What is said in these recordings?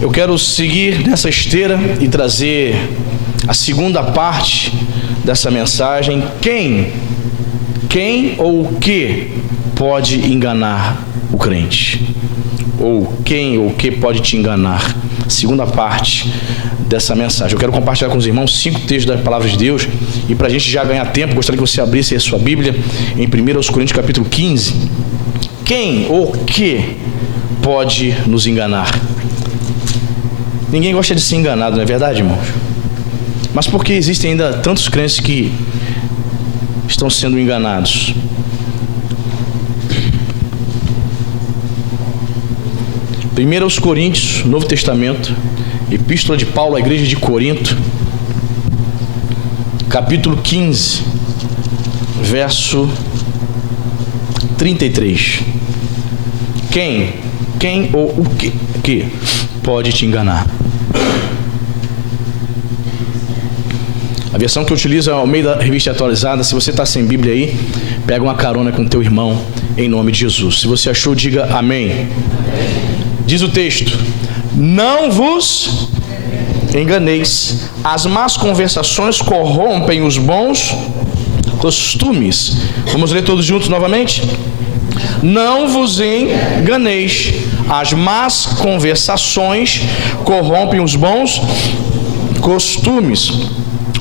Eu quero seguir nessa esteira e trazer a segunda parte dessa mensagem. Quem ou o que pode enganar o crente? Ou quem ou o que pode te enganar? Segunda parte dessa mensagem. Eu quero compartilhar com os irmãos 5 textos da Palavra de Deus, e para a gente já ganhar tempo, gostaria que você abrisse a sua Bíblia em 1 Coríntios capítulo 15. Quem ou o que pode nos enganar? Ninguém gosta de ser enganado, não é verdade, irmãos? Mas por que existem ainda tantos crentes que estão sendo enganados? Primeiro aos Coríntios, Novo Testamento, Epístola de Paulo à igreja de Corinto, capítulo 15, verso 33. Quem ou o que pode te enganar? A versão que eu utilizo é ao meio da Revista Atualizada. Se você está sem Bíblia aí, pega uma carona com teu irmão, em nome de Jesus. Se você achou, diga amém. Diz o texto: não vos enganeis, as más conversações corrompem os bons costumes. Vamos ler todos juntos novamente? Não vos enganeis, as más conversações corrompem os bons costumes.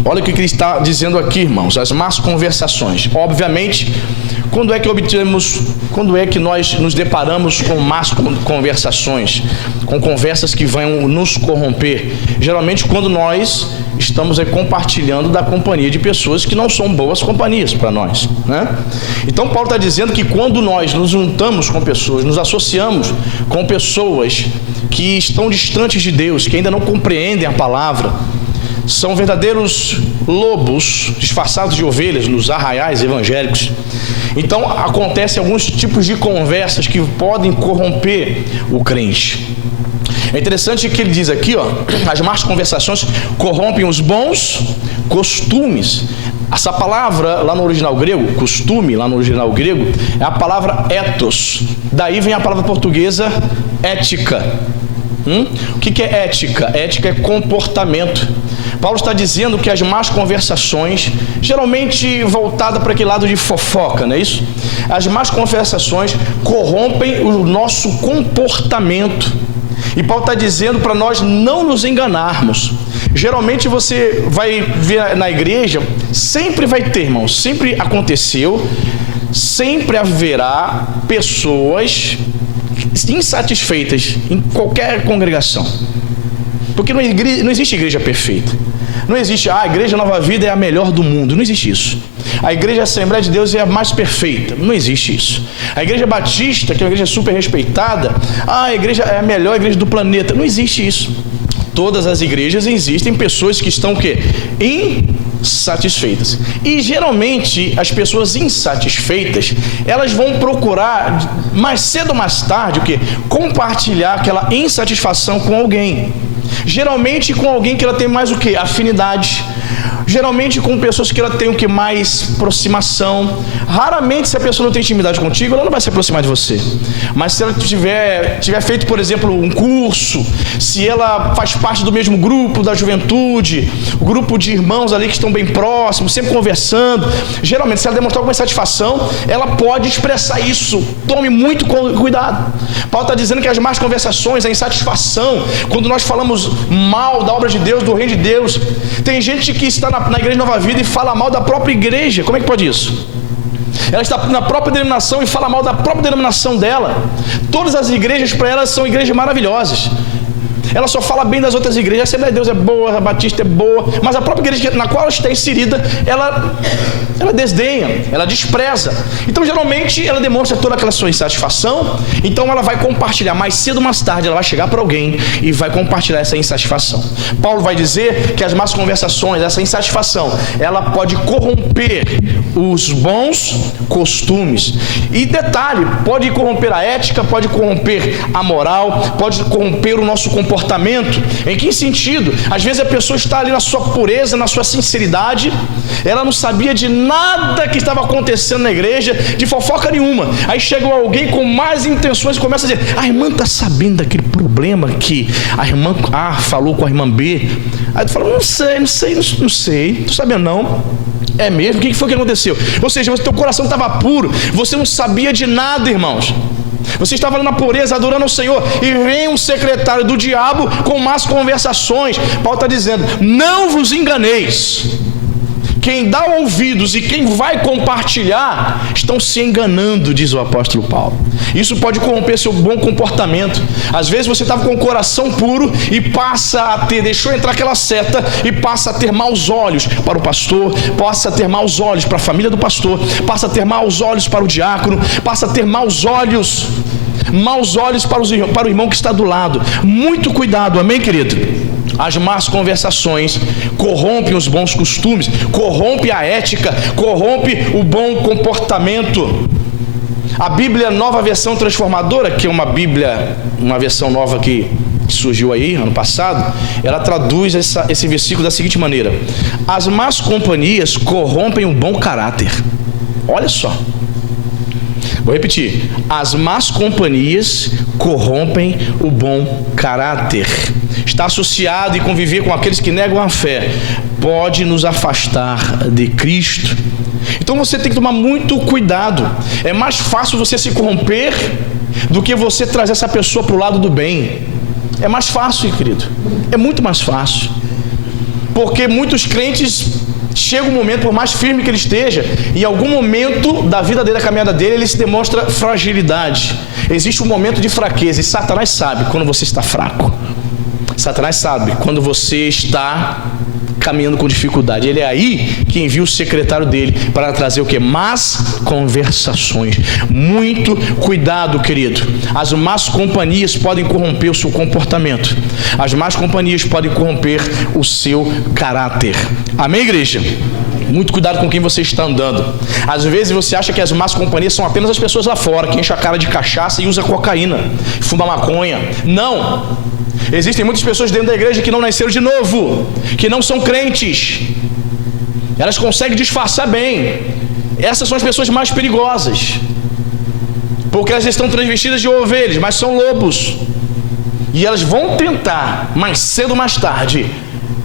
Olha o que ele está dizendo aqui, irmãos, as más conversações. Obviamente, quando é que nós nos deparamos com más conversações, com conversas que vão nos corromper? Geralmente quando nós estamos compartilhando da companhia de pessoas que não são boas companhias para nós, né? Então Paulo está dizendo que quando nós nos juntamos com pessoas, nos associamos com pessoas que estão distantes de Deus, que ainda não compreendem a palavra, são verdadeiros lobos disfarçados de ovelhas nos arraiais evangélicos. Então acontecem alguns tipos de conversas que podem corromper o crente. É interessante que ele diz aqui, as más conversações corrompem os bons costumes. Essa palavra lá no original grego, costume, lá no original grego, é a palavra ethos. Daí vem a palavra portuguesa ética. O que é ética? Ética é comportamento. Paulo está dizendo que as más conversações, geralmente voltada para aquele lado de fofoca, não é isso? As más conversações corrompem o nosso comportamento. E Paulo está dizendo para nós não nos enganarmos. Geralmente você vai ver na igreja, sempre vai ter, irmão, sempre aconteceu, sempre haverá pessoas insatisfeitas em qualquer congregação. Porque não existe igreja perfeita. Não existe, a igreja Nova Vida é a melhor do mundo. Não existe isso. A igreja Assembleia de Deus é a mais perfeita. Não existe isso. A igreja Batista, que é uma igreja super respeitada, a igreja é a melhor igreja do planeta. Não existe isso. Todas as igrejas existem pessoas que estão o quê? Insatisfeitas. E geralmente as pessoas insatisfeitas, elas vão procurar mais cedo ou mais tarde o quê? Compartilhar aquela insatisfação com alguém. Geralmente com alguém que ela tem mais o que? Afinidade. Geralmente com pessoas que ela tem o que? Mais aproximação. Raramente, se a pessoa não tem intimidade contigo, ela não vai se aproximar de você. Mas se ela tiver feito, por exemplo, um curso, se ela faz parte do mesmo grupo da juventude, o grupo de irmãos ali que estão bem próximos, sempre conversando, geralmente, se ela demonstrar alguma satisfação, ela pode expressar isso. Tome muito cuidado. Paulo está dizendo que as más conversações, a insatisfação, quando nós falamos mal da obra de Deus, do reino de Deus, tem gente que está na igreja Nova Vida e fala mal da própria igreja. Como é que pode isso? Ela está na própria denominação e fala mal da própria denominação dela. Todas as igrejas para ela são igrejas maravilhosas. Ela só fala bem das outras igrejas. A Assembleia de Deus é boa, a Batista é boa, mas a própria igreja na qual ela está inserida, ela desdenha, ela despreza. Então geralmente ela demonstra toda aquela sua insatisfação. Então ela vai compartilhar, mais cedo ou mais tarde ela vai chegar para alguém e vai compartilhar essa insatisfação. Paulo vai dizer que as más conversações, essa insatisfação, ela pode corromper os bons costumes. E detalhe, pode corromper a ética, pode corromper a moral, pode corromper o nosso comportamento. comportamento. Em que sentido? Às vezes a pessoa está ali na sua pureza, na sua sinceridade, ela não sabia de nada que estava acontecendo na igreja, de fofoca nenhuma. Aí chega alguém com más intenções e começa a dizer: a irmã está sabendo daquele problema que a irmã A falou com a irmã B? Aí tu fala: não sei, tô sabendo não. É mesmo? O que foi que aconteceu? Ou seja, teu coração estava puro, você não sabia de nada, irmãos. Você estava ali na pureza, adorando ao Senhor, e vem um secretário do diabo com más conversações. Paulo está dizendo: não vos enganeis. Quem dá ouvidos e quem vai compartilhar estão se enganando, diz o apóstolo Paulo. Isso pode corromper seu bom comportamento. Às vezes você estava com o coração puro e deixou entrar aquela seta e passa a ter maus olhos para o pastor, passa a ter maus olhos para a família do pastor, passa a ter maus olhos para o diácono, passa a ter maus olhos para o irmão que está do lado. Muito cuidado, amém, querido? As más conversações corrompem os bons costumes, corrompe a ética, corrompe o bom comportamento. A Bíblia Nova Versão Transformadora, que é uma versão nova que surgiu aí ano passado, ela traduz esse versículo da seguinte maneira: as más companhias corrompem o bom caráter. Olha só, vou repetir: as más companhias corrompem o bom caráter. Está associado e conviver com aqueles que negam a fé pode nos afastar de Cristo. Então você tem que tomar muito cuidado. É mais fácil você se corromper do que você trazer essa pessoa para o lado do bem. É mais fácil, querido. É muito mais fácil. Porque muitos crentes chega um momento, por mais firme que ele esteja, em algum momento da vida dele, da caminhada dele, ele se demonstra fragilidade. Existe um momento de fraqueza, e Satanás sabe quando você está fraco. Satanás sabe quando você está caminhando com dificuldade. Ele é aí que envia o secretário dele para trazer o que? Más conversações. Muito cuidado, querido. As más companhias podem corromper o seu comportamento. As más companhias podem corromper o seu caráter. Amém, igreja? Muito cuidado com quem você está andando. Às vezes você acha que as más companhias são apenas as pessoas lá fora, que enchem a cara de cachaça e usa cocaína, fuma maconha. Não! Existem muitas pessoas dentro da igreja que não nasceram de novo, que não são crentes. Elas conseguem disfarçar bem. Essas são as pessoas mais perigosas, porque elas estão transvestidas de ovelhas, mas são lobos. E elas vão tentar, mais cedo ou mais tarde,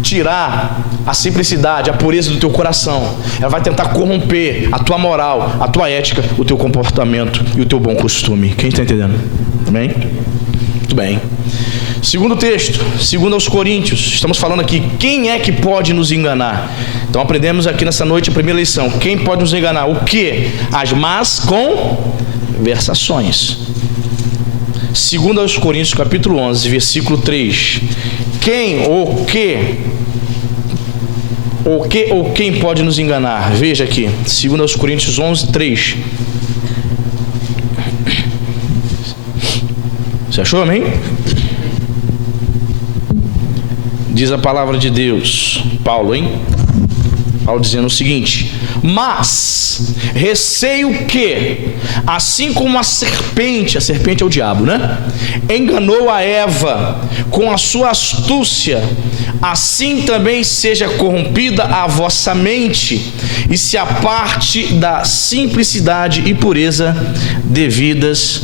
tirar a simplicidade, a pureza do teu coração. Ela vai tentar corromper a tua moral, a tua ética, o teu comportamento e o teu bom costume. Quem está entendendo? Amém? Muito bem. Segundo texto, segundo aos Coríntios, estamos falando aqui, quem é que pode nos enganar? Então aprendemos aqui nessa noite a primeira lição. Quem pode nos enganar? O que? As más conversações. Segundo aos Coríntios, capítulo 11, versículo 3. Quem ou quem pode nos enganar? Veja aqui, segundo aos Coríntios 11, 3. Você achou, amém? Diz a palavra de Deus, Paulo dizendo o seguinte: mas receio que, assim como a serpente é o diabo, né? Enganou a Eva com a sua astúcia, assim também seja corrompida a vossa mente e se aparte da simplicidade e pureza devidas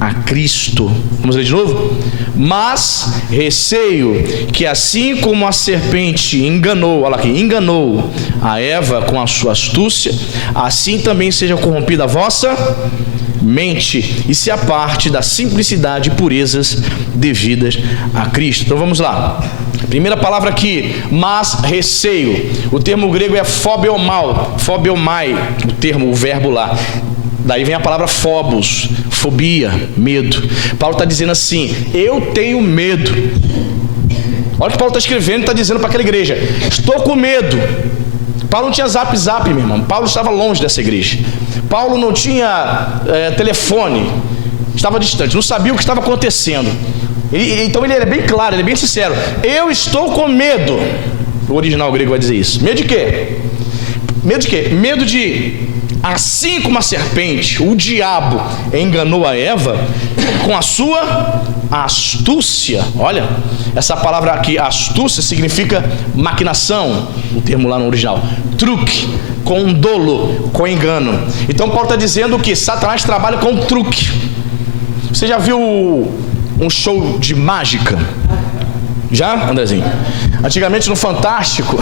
a Cristo. Vamos ler de novo? Mas receio que, assim como a serpente enganou a Eva com a sua astúcia, assim também seja corrompida a vossa mente e se aparte da simplicidade e purezas devidas a Cristo. Então vamos lá. Primeira palavra aqui, mas receio. O termo grego é phobiomai, o verbo lá. Daí vem a palavra phobos, fobia, medo. Paulo está dizendo assim: eu tenho medo. Olha o que Paulo está escrevendo e está dizendo para aquela igreja: estou com medo. Paulo não tinha zap, meu irmão. Paulo estava longe dessa igreja. Paulo não tinha telefone, estava distante, não sabia o que estava acontecendo. Então ele é bem claro, ele é bem sincero: eu estou com medo. O original grego vai dizer isso. Medo de quê? Medo de Assim como a serpente, o diabo, enganou a Eva com a sua astúcia. Olha, essa palavra aqui, astúcia, significa maquinação, o termo lá no original, truque, com dolo, com engano. Então Paulo está dizendo que Satanás trabalha com truque. Você já viu um show de mágica? Já, Andrezinho? Antigamente no Fantástico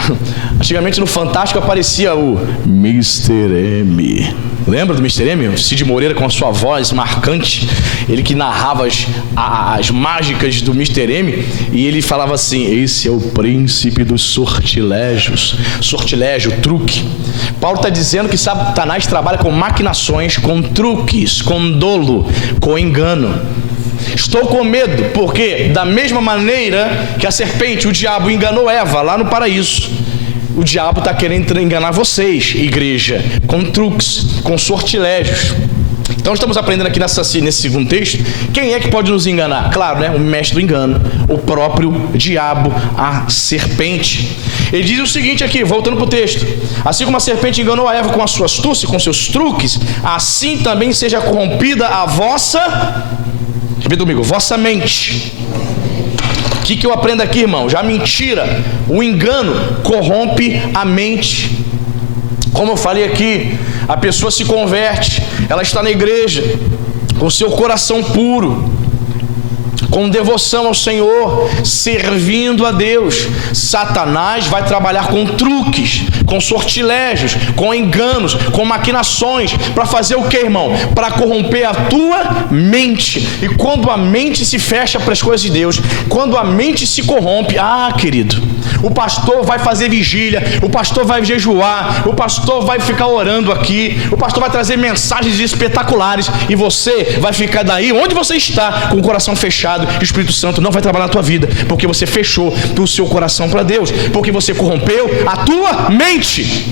aparecia o Mr. M. Lembra do Mr. M? O Cid Moreira com a sua voz marcante, ele que narrava as mágicas do Mr. M, e ele falava assim: esse é o príncipe dos sortilégios. Sortilégio, truque. Paulo está dizendo que Satanás trabalha com maquinações, com truques, com dolo, com engano. Estou com medo, porque da mesma maneira que a serpente, o diabo, enganou Eva lá no paraíso, o diabo está querendo enganar vocês, igreja, com truques, com sortilégios. Então estamos aprendendo aqui nesse segundo texto, quem é que pode nos enganar? Claro, né? O mestre do engano, o próprio diabo, a serpente. Ele diz o seguinte aqui, voltando para o texto: assim como a serpente enganou a Eva com a sua astúcia, com seus truques, assim também seja corrompida a vossa... Repita comigo, vossa mente. O que eu aprendo aqui, irmão? Já mentira, o engano corrompe a mente. Como eu falei aqui, a pessoa se converte, ela está na igreja com seu coração puro, com devoção ao Senhor, servindo a Deus. Satanás vai trabalhar com truques, com sortilégios, com enganos, com maquinações, para fazer o que, irmão? Para corromper a tua mente. E quando a mente se fecha para as coisas de Deus, quando a mente se corrompe, querido, o pastor vai fazer vigília, o pastor vai jejuar, o pastor vai ficar orando aqui, o pastor vai trazer mensagens espetaculares, e você vai ficar daí onde você está, com o coração fechado. E o Espírito Santo não vai trabalhar na tua vida, porque você fechou o seu coração para Deus, porque você corrompeu a tua mente,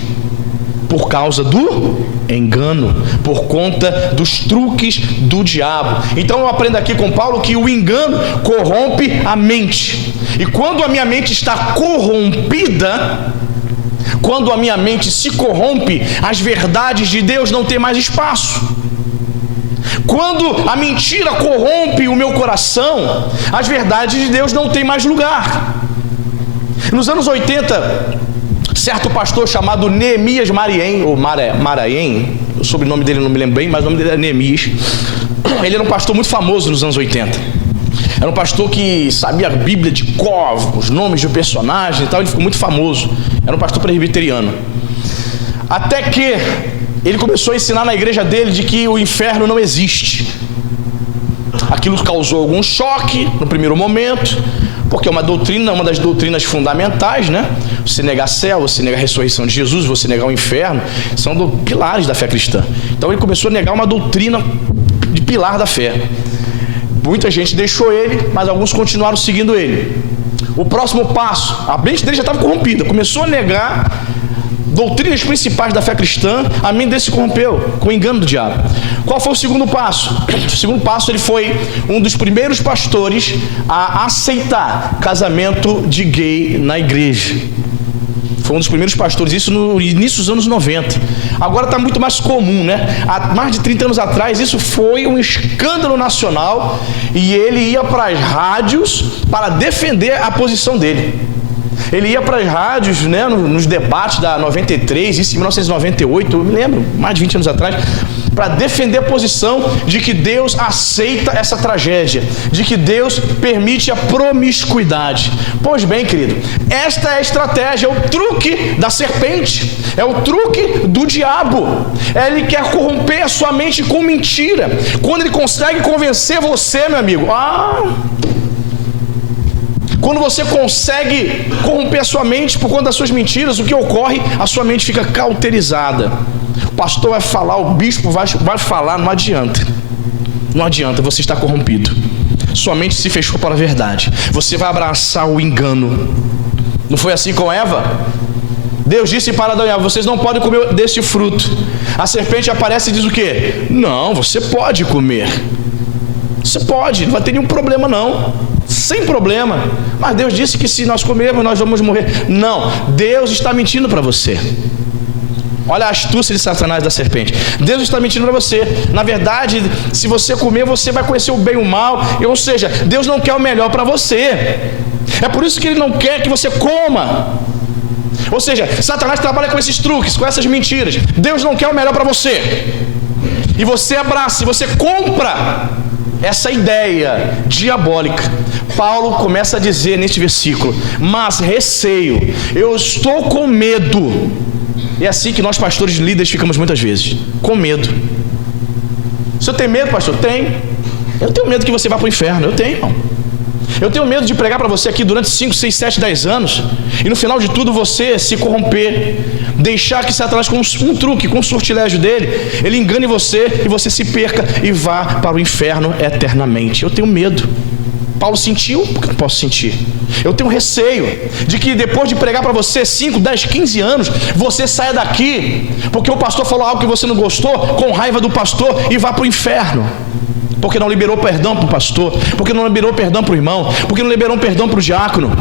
por causa do engano, por conta dos truques do diabo. Então eu aprendo aqui com Paulo que o engano corrompe a mente, e quando a minha mente está corrompida, quando a minha mente se corrompe, as verdades de Deus não têm mais espaço. Quando a mentira corrompe o meu coração, as verdades de Deus não têm mais lugar. Nos anos 80, certo pastor chamado Neemias Marien, ou Maraien, o sobrenome dele não me lembro bem, mas o nome dele é Neemias. Ele era um pastor muito famoso nos anos 80. Era um pastor que sabia a Bíblia de cor, os nomes de personagens e tal, ele ficou muito famoso. Era um pastor presbiteriano. Até que ele começou a ensinar na igreja dele de que o inferno não existe. Aquilo causou algum choque no primeiro momento, porque é uma doutrina, uma das doutrinas fundamentais, né? Você negar céu, você negar a ressurreição de Jesus, você negar o inferno, são pilares da fé cristã. Então ele começou a negar uma doutrina de pilar da fé. Muita gente deixou ele, mas alguns continuaram seguindo ele. O próximo passo, a mente dele já estava corrompida, começou a negar doutrinas principais da fé cristã, a mente dele se corrompeu com o engano do diabo. Qual foi o segundo passo? O segundo passo, ele foi um dos primeiros pastores a aceitar casamento de gay na igreja. Foi um dos primeiros pastores, isso no início dos anos 90. Agora está muito mais comum, né? Há mais de 30 anos atrás, isso foi um escândalo nacional, e ele ia para as rádios para defender a posição dele. Ele ia para as rádios, né, nos debates da 93, isso em 1998, eu me lembro, mais de 20 anos atrás, para defender a posição de que Deus aceita essa tragédia, de que Deus permite a promiscuidade. Pois bem, querido, esta é a estratégia, é o truque da serpente, é o truque do diabo. Ele quer corromper a sua mente com mentira. Quando ele consegue convencer você, meu amigo, quando você consegue corromper a sua mente por conta das suas mentiras, o que ocorre? A sua mente fica cauterizada. O pastor vai falar, o bispo vai falar, não adianta. Não adianta, você está corrompido. Sua mente se fechou para a verdade. Você vai abraçar o engano. Não foi assim com Eva? Deus disse para Adão e Eva: vocês não podem comer deste fruto. A serpente aparece e diz o quê? Não, você pode comer. Você pode, não vai ter nenhum problema não. Sem problema. Mas Deus disse que se nós comermos nós vamos morrer. Não, Deus está mentindo para você. Olha a astúcia de Satanás, da serpente. Deus está mentindo para você. Na verdade, se você comer, você vai conhecer o bem e o mal. Ou seja, Deus não quer o melhor para você. É por isso que Ele não quer que você coma. Ou seja, Satanás trabalha com esses truques, com essas mentiras. Deus não quer o melhor para você. E você abraça, e você compra essa ideia diabólica. Paulo começa a dizer neste versículo: mas receio, eu estou com medo. É assim que nós pastores líderes ficamos muitas vezes, com medo. Você tem medo, pastor? Tem. Eu tenho medo que você vá para o inferno. Eu tenho, irmão. Eu tenho medo de pregar para você aqui durante 5, 6, 7, 10 anos e no final de tudo você se corromper, deixar que Satanás, com um truque, com um sortilégio dele, ele engane você e você se perca e vá para o inferno eternamente. Eu tenho medo. Paulo sentiu, porque eu não posso sentir. Eu tenho receio de que depois de pregar para você 5, 10, 15 anos, você saia daqui porque o pastor falou algo que você não gostou, com raiva do pastor, e vá para o inferno, porque não liberou perdão para o pastor, porque não liberou perdão para o irmão, porque não liberou perdão para o diácono.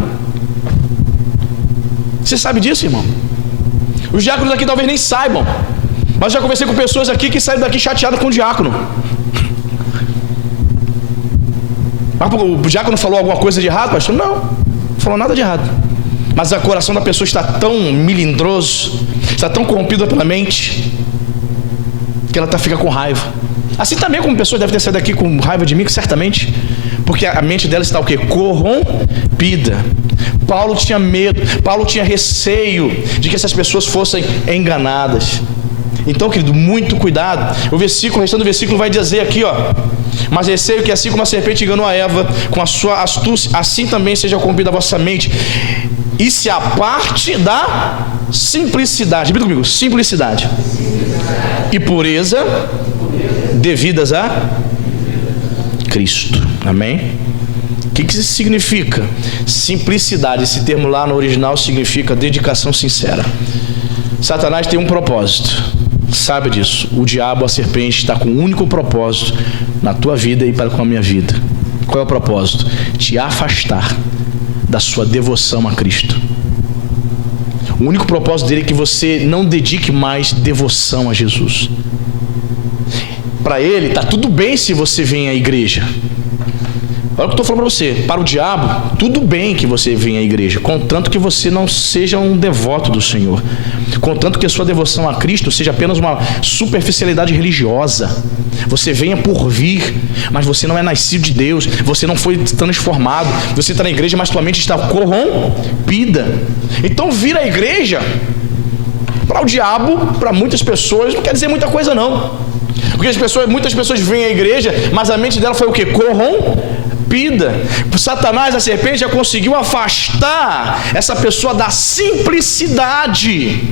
Você sabe disso, irmão? Os diáconos aqui talvez nem saibam, mas já conversei com pessoas aqui que saíram daqui chateadas com o diácono. Mas o diácono falou alguma coisa de errado, pastor? Não falou nada de errado, mas o coração da pessoa está tão melindroso, está tão corrompido pela mente, que ela fica com raiva. Assim também como pessoa deve ter saído daqui com raiva de mim, certamente, porque a mente dela está o quê? Corrompida. Paulo tinha medo, Paulo tinha receio de que essas pessoas fossem enganadas. Então, querido, muito cuidado. O restante do versículo vai dizer aqui, ó: mas receio que assim como a serpente enganou a Eva com a sua astúcia, assim também seja corrompida a vossa mente, e se aparte da simplicidade. Repita comigo: simplicidade e pureza devidas a Cristo. Amém? O que isso significa? Simplicidade, esse termo lá no original significa dedicação sincera. Satanás tem um propósito, sabe disso. O diabo, a serpente, está com um único propósito na tua vida e para com a minha vida. Qual é o propósito? Te afastar da sua devoção a Cristo. O único propósito dele é que você não dedique mais devoção a Jesus. Para ele, está tudo bem se você vem à igreja. Olha o que eu estou falando para você. Para o diabo, tudo bem que você venha à igreja, contanto que você não seja um devoto do Senhor, contanto que a sua devoção a Cristo seja apenas uma superficialidade religiosa. Você venha por vir, mas você não é nascido de Deus, você não foi transformado. Você está na igreja, mas sua mente está corrompida. Então vir à igreja, para o diabo, para muitas pessoas, não quer dizer muita coisa não. Porque muitas pessoas vêm à igreja, mas a mente dela foi o quê? Corrompida. Satanás, a serpente, já conseguiu afastar essa pessoa da simplicidade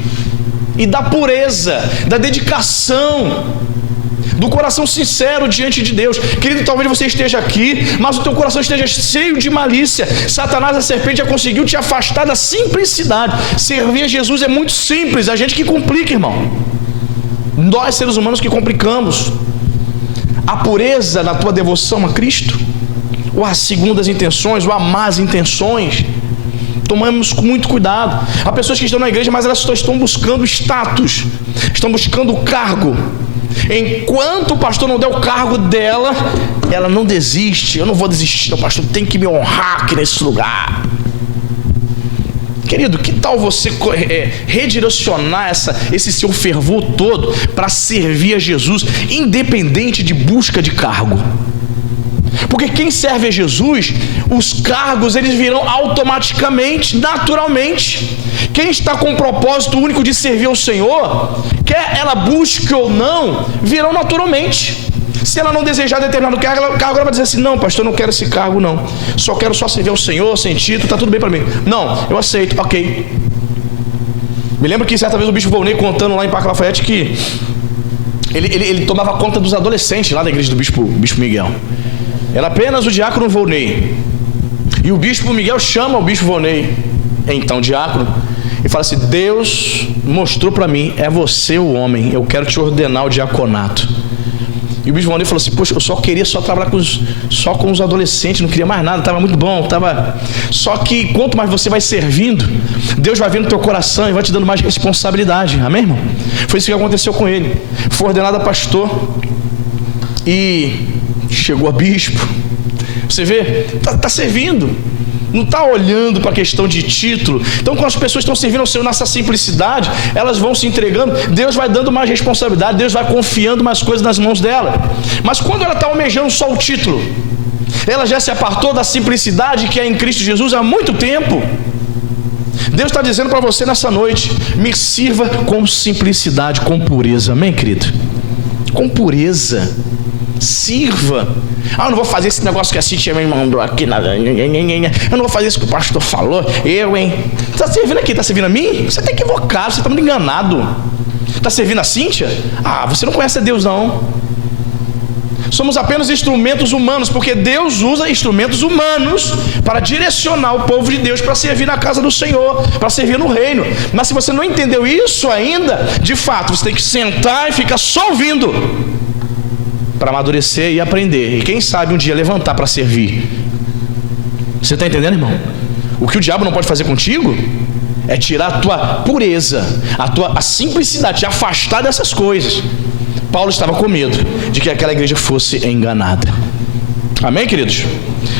e da pureza, da dedicação, do coração sincero diante de Deus. Querido, talvez você esteja aqui, mas o teu coração esteja cheio de malícia. Satanás, a serpente, já conseguiu te afastar da simplicidade. Servir a Jesus é muito simples, a gente que complica, irmão. Nós, seres humanos, que complicamos. A pureza na tua devoção a Cristo, ou as segundas intenções, ou as más intenções, tomamos muito cuidado. Há pessoas que estão na igreja, mas elas só estão buscando status, estão buscando cargo. Enquanto o pastor não der o cargo dela, ela não desiste. Eu não vou desistir, o pastor tem que me honrar aqui nesse lugar. Querido, que tal você redirecionar esse seu fervor todo para servir a Jesus, independente de busca de cargo? Porque quem serve a Jesus, os cargos eles virão automaticamente, naturalmente. Quem está com o propósito único de servir ao Senhor, quer ela busque ou não, virão naturalmente. Se ela não desejar determinado cargo, ela vai dizer assim: não, pastor, eu não quero esse cargo não, quero só servir ao Senhor, sem título, está tudo bem para mim. Não, eu aceito, ok. Me lembro que certa vez o bispo Volney contando lá em Parque Lafayette que ele tomava conta dos adolescentes lá da igreja do bispo Miguel. Era apenas o diácono Volney. E o bispo Miguel chama o bispo Volney, então diácono, e fala assim: Deus mostrou para mim, é você o homem, eu quero te ordenar o diaconato. E o bispo Valdir falou assim: poxa, eu só queria trabalhar só com os adolescentes, não queria mais nada, estava muito bom, Só que quanto mais você vai servindo, Deus vai vendo o teu coração e vai te dando mais responsabilidade. Amém, irmão? Foi isso que aconteceu com ele. Foi ordenado a pastor e chegou a bispo. Você vê, está servindo, não está olhando para a questão de título. Então, quando as pessoas estão servindo ao Senhor nessa simplicidade, elas vão se entregando, Deus vai dando mais responsabilidade, Deus vai confiando mais coisas nas mãos dela. Mas quando ela está almejando só o título, ela já se apartou da simplicidade que é em Cristo Jesus há muito tempo. Deus está dizendo para você nessa noite: me sirva com simplicidade, com pureza. Amém, querido? Com pureza. Sirva. Eu não vou fazer esse negócio que a Cintia me mandou aqui, nada. Eu não vou fazer isso que o pastor falou. Você está servindo aqui? Está servindo a mim? Você está equivocado, você está muito enganado. Está servindo a Cintia? Você não conhece a Deus, não. Somos apenas instrumentos humanos, porque Deus usa instrumentos humanos para direcionar o povo de Deus para servir na casa do Senhor, para servir no reino. Mas se você não entendeu isso ainda, de fato, você tem que sentar e ficar só ouvindo, para amadurecer e aprender, e quem sabe um dia levantar para servir. Você está entendendo, irmão? O que o diabo não pode fazer contigo é tirar a tua pureza, a simplicidade, te afastar dessas coisas. Paulo estava com medo de que aquela igreja fosse enganada. Amém, queridos?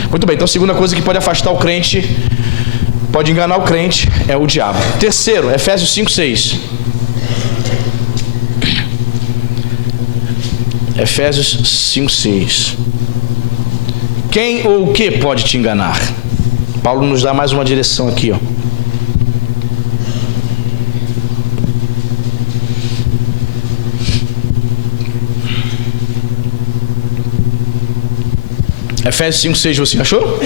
Muito bem, então a segunda coisa que pode afastar o crente, pode enganar o crente, é o diabo. Terceiro, Efésios 5:6. Efésios 5:6. Quem ou o que pode te enganar? Paulo nos dá mais uma direção aqui, ó. Efésios 5:6, você achou?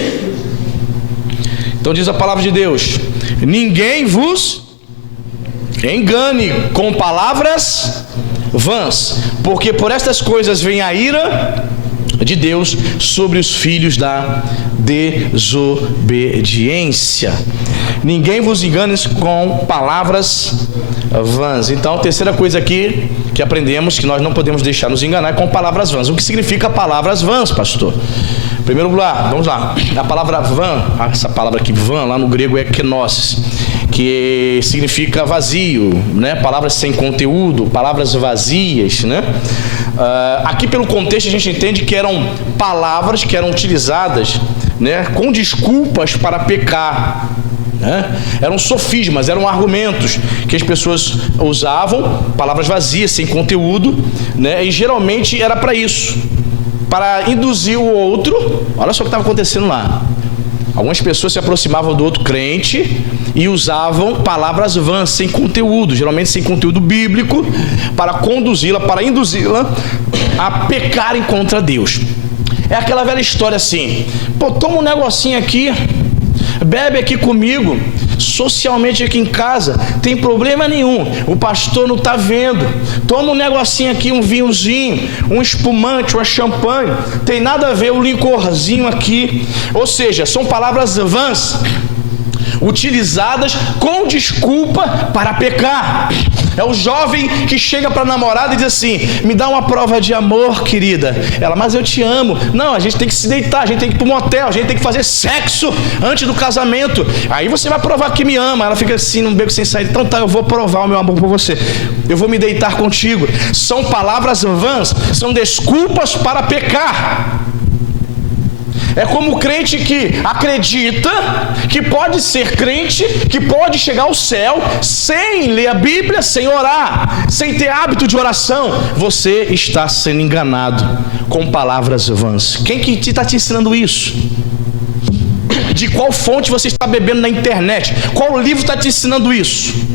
Então diz a palavra de Deus: ninguém vos engane com palavras vãs, porque por estas coisas vem a ira de Deus sobre os filhos da desobediência. Ninguém vos engane com palavras vãs. Então a terceira coisa aqui que aprendemos, que nós não podemos deixar nos enganar, é com palavras vãs. O que significa palavras vãs, pastor? Primeiro lugar, vamos lá, a palavra vã, essa palavra aqui vã, lá no grego é kenosis, que significa vazio, né? Palavras sem conteúdo, palavras vazias, né? Aqui pelo contexto a gente entende que eram palavras que eram utilizadas, né, com desculpas para pecar, né? Eram sofismas, eram argumentos que as pessoas usavam, palavras vazias, sem conteúdo, né? E geralmente era para isso, para induzir o outro. Olha só o que estava acontecendo lá. Algumas pessoas se aproximavam do outro crente e usavam palavras vãs, sem conteúdo, geralmente sem conteúdo bíblico, para conduzi-la, para induzi-la a pecarem contra Deus. É aquela velha história assim: pô, toma um negocinho aqui, bebe aqui comigo, socialmente aqui em casa, tem problema nenhum, o pastor não está vendo, toma um negocinho aqui, um vinhozinho, um espumante, uma champanhe, tem nada a ver, um licorzinho aqui. Ou seja, são palavras vãs, utilizadas com desculpa para pecar. É o jovem que chega para a namorada e diz assim: me dá uma prova de amor, querida. Ela: mas eu te amo. Não, a gente tem que se deitar, a gente tem que ir para um motel, a gente tem que fazer sexo antes do casamento. Aí você vai provar que me ama. Ela fica assim, num beco sem saída: então tá, eu vou provar o meu amor por você, eu vou me deitar contigo. São palavras vãs, são desculpas para pecar. É como o crente que acredita que pode ser crente, que pode chegar ao céu sem ler a Bíblia, sem orar, sem ter hábito de oração. Você está sendo enganado com palavras vãs. Quem que está te ensinando isso? De qual fonte você está bebendo na internet? Qual livro está te ensinando isso?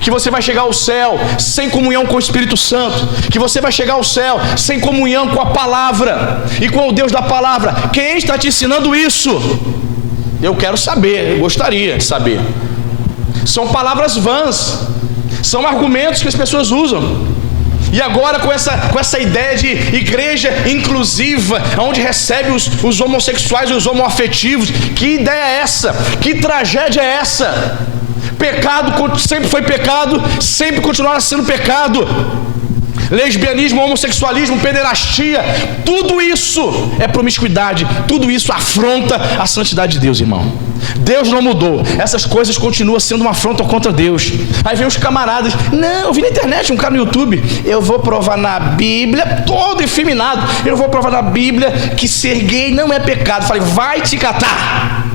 Que você vai chegar ao céu sem comunhão com o Espírito Santo, que você vai chegar ao céu sem comunhão com a palavra e com o Deus da palavra. Quem está te ensinando isso? Eu quero saber, eu gostaria de saber. São palavras vãs, são argumentos que as pessoas usam. E agora com essa ideia de igreja inclusiva, onde recebe os homossexuais e os homoafetivos. Que ideia é essa? Que tragédia é essa? Pecado sempre foi pecado, sempre continuará sendo pecado. lesbianismo, homossexualismo, pederastia, tudo isso é promiscuidade, tudo isso afronta a santidade de Deus, irmão. Deus não mudou, essas coisas continuam sendo uma afronta contra Deus. Aí vem os camaradas, não, eu vi na internet, um cara no YouTube, eu vou provar na Bíblia, todo efeminado, eu vou provar na Bíblia que ser gay não é pecado. Falei, vai te catar,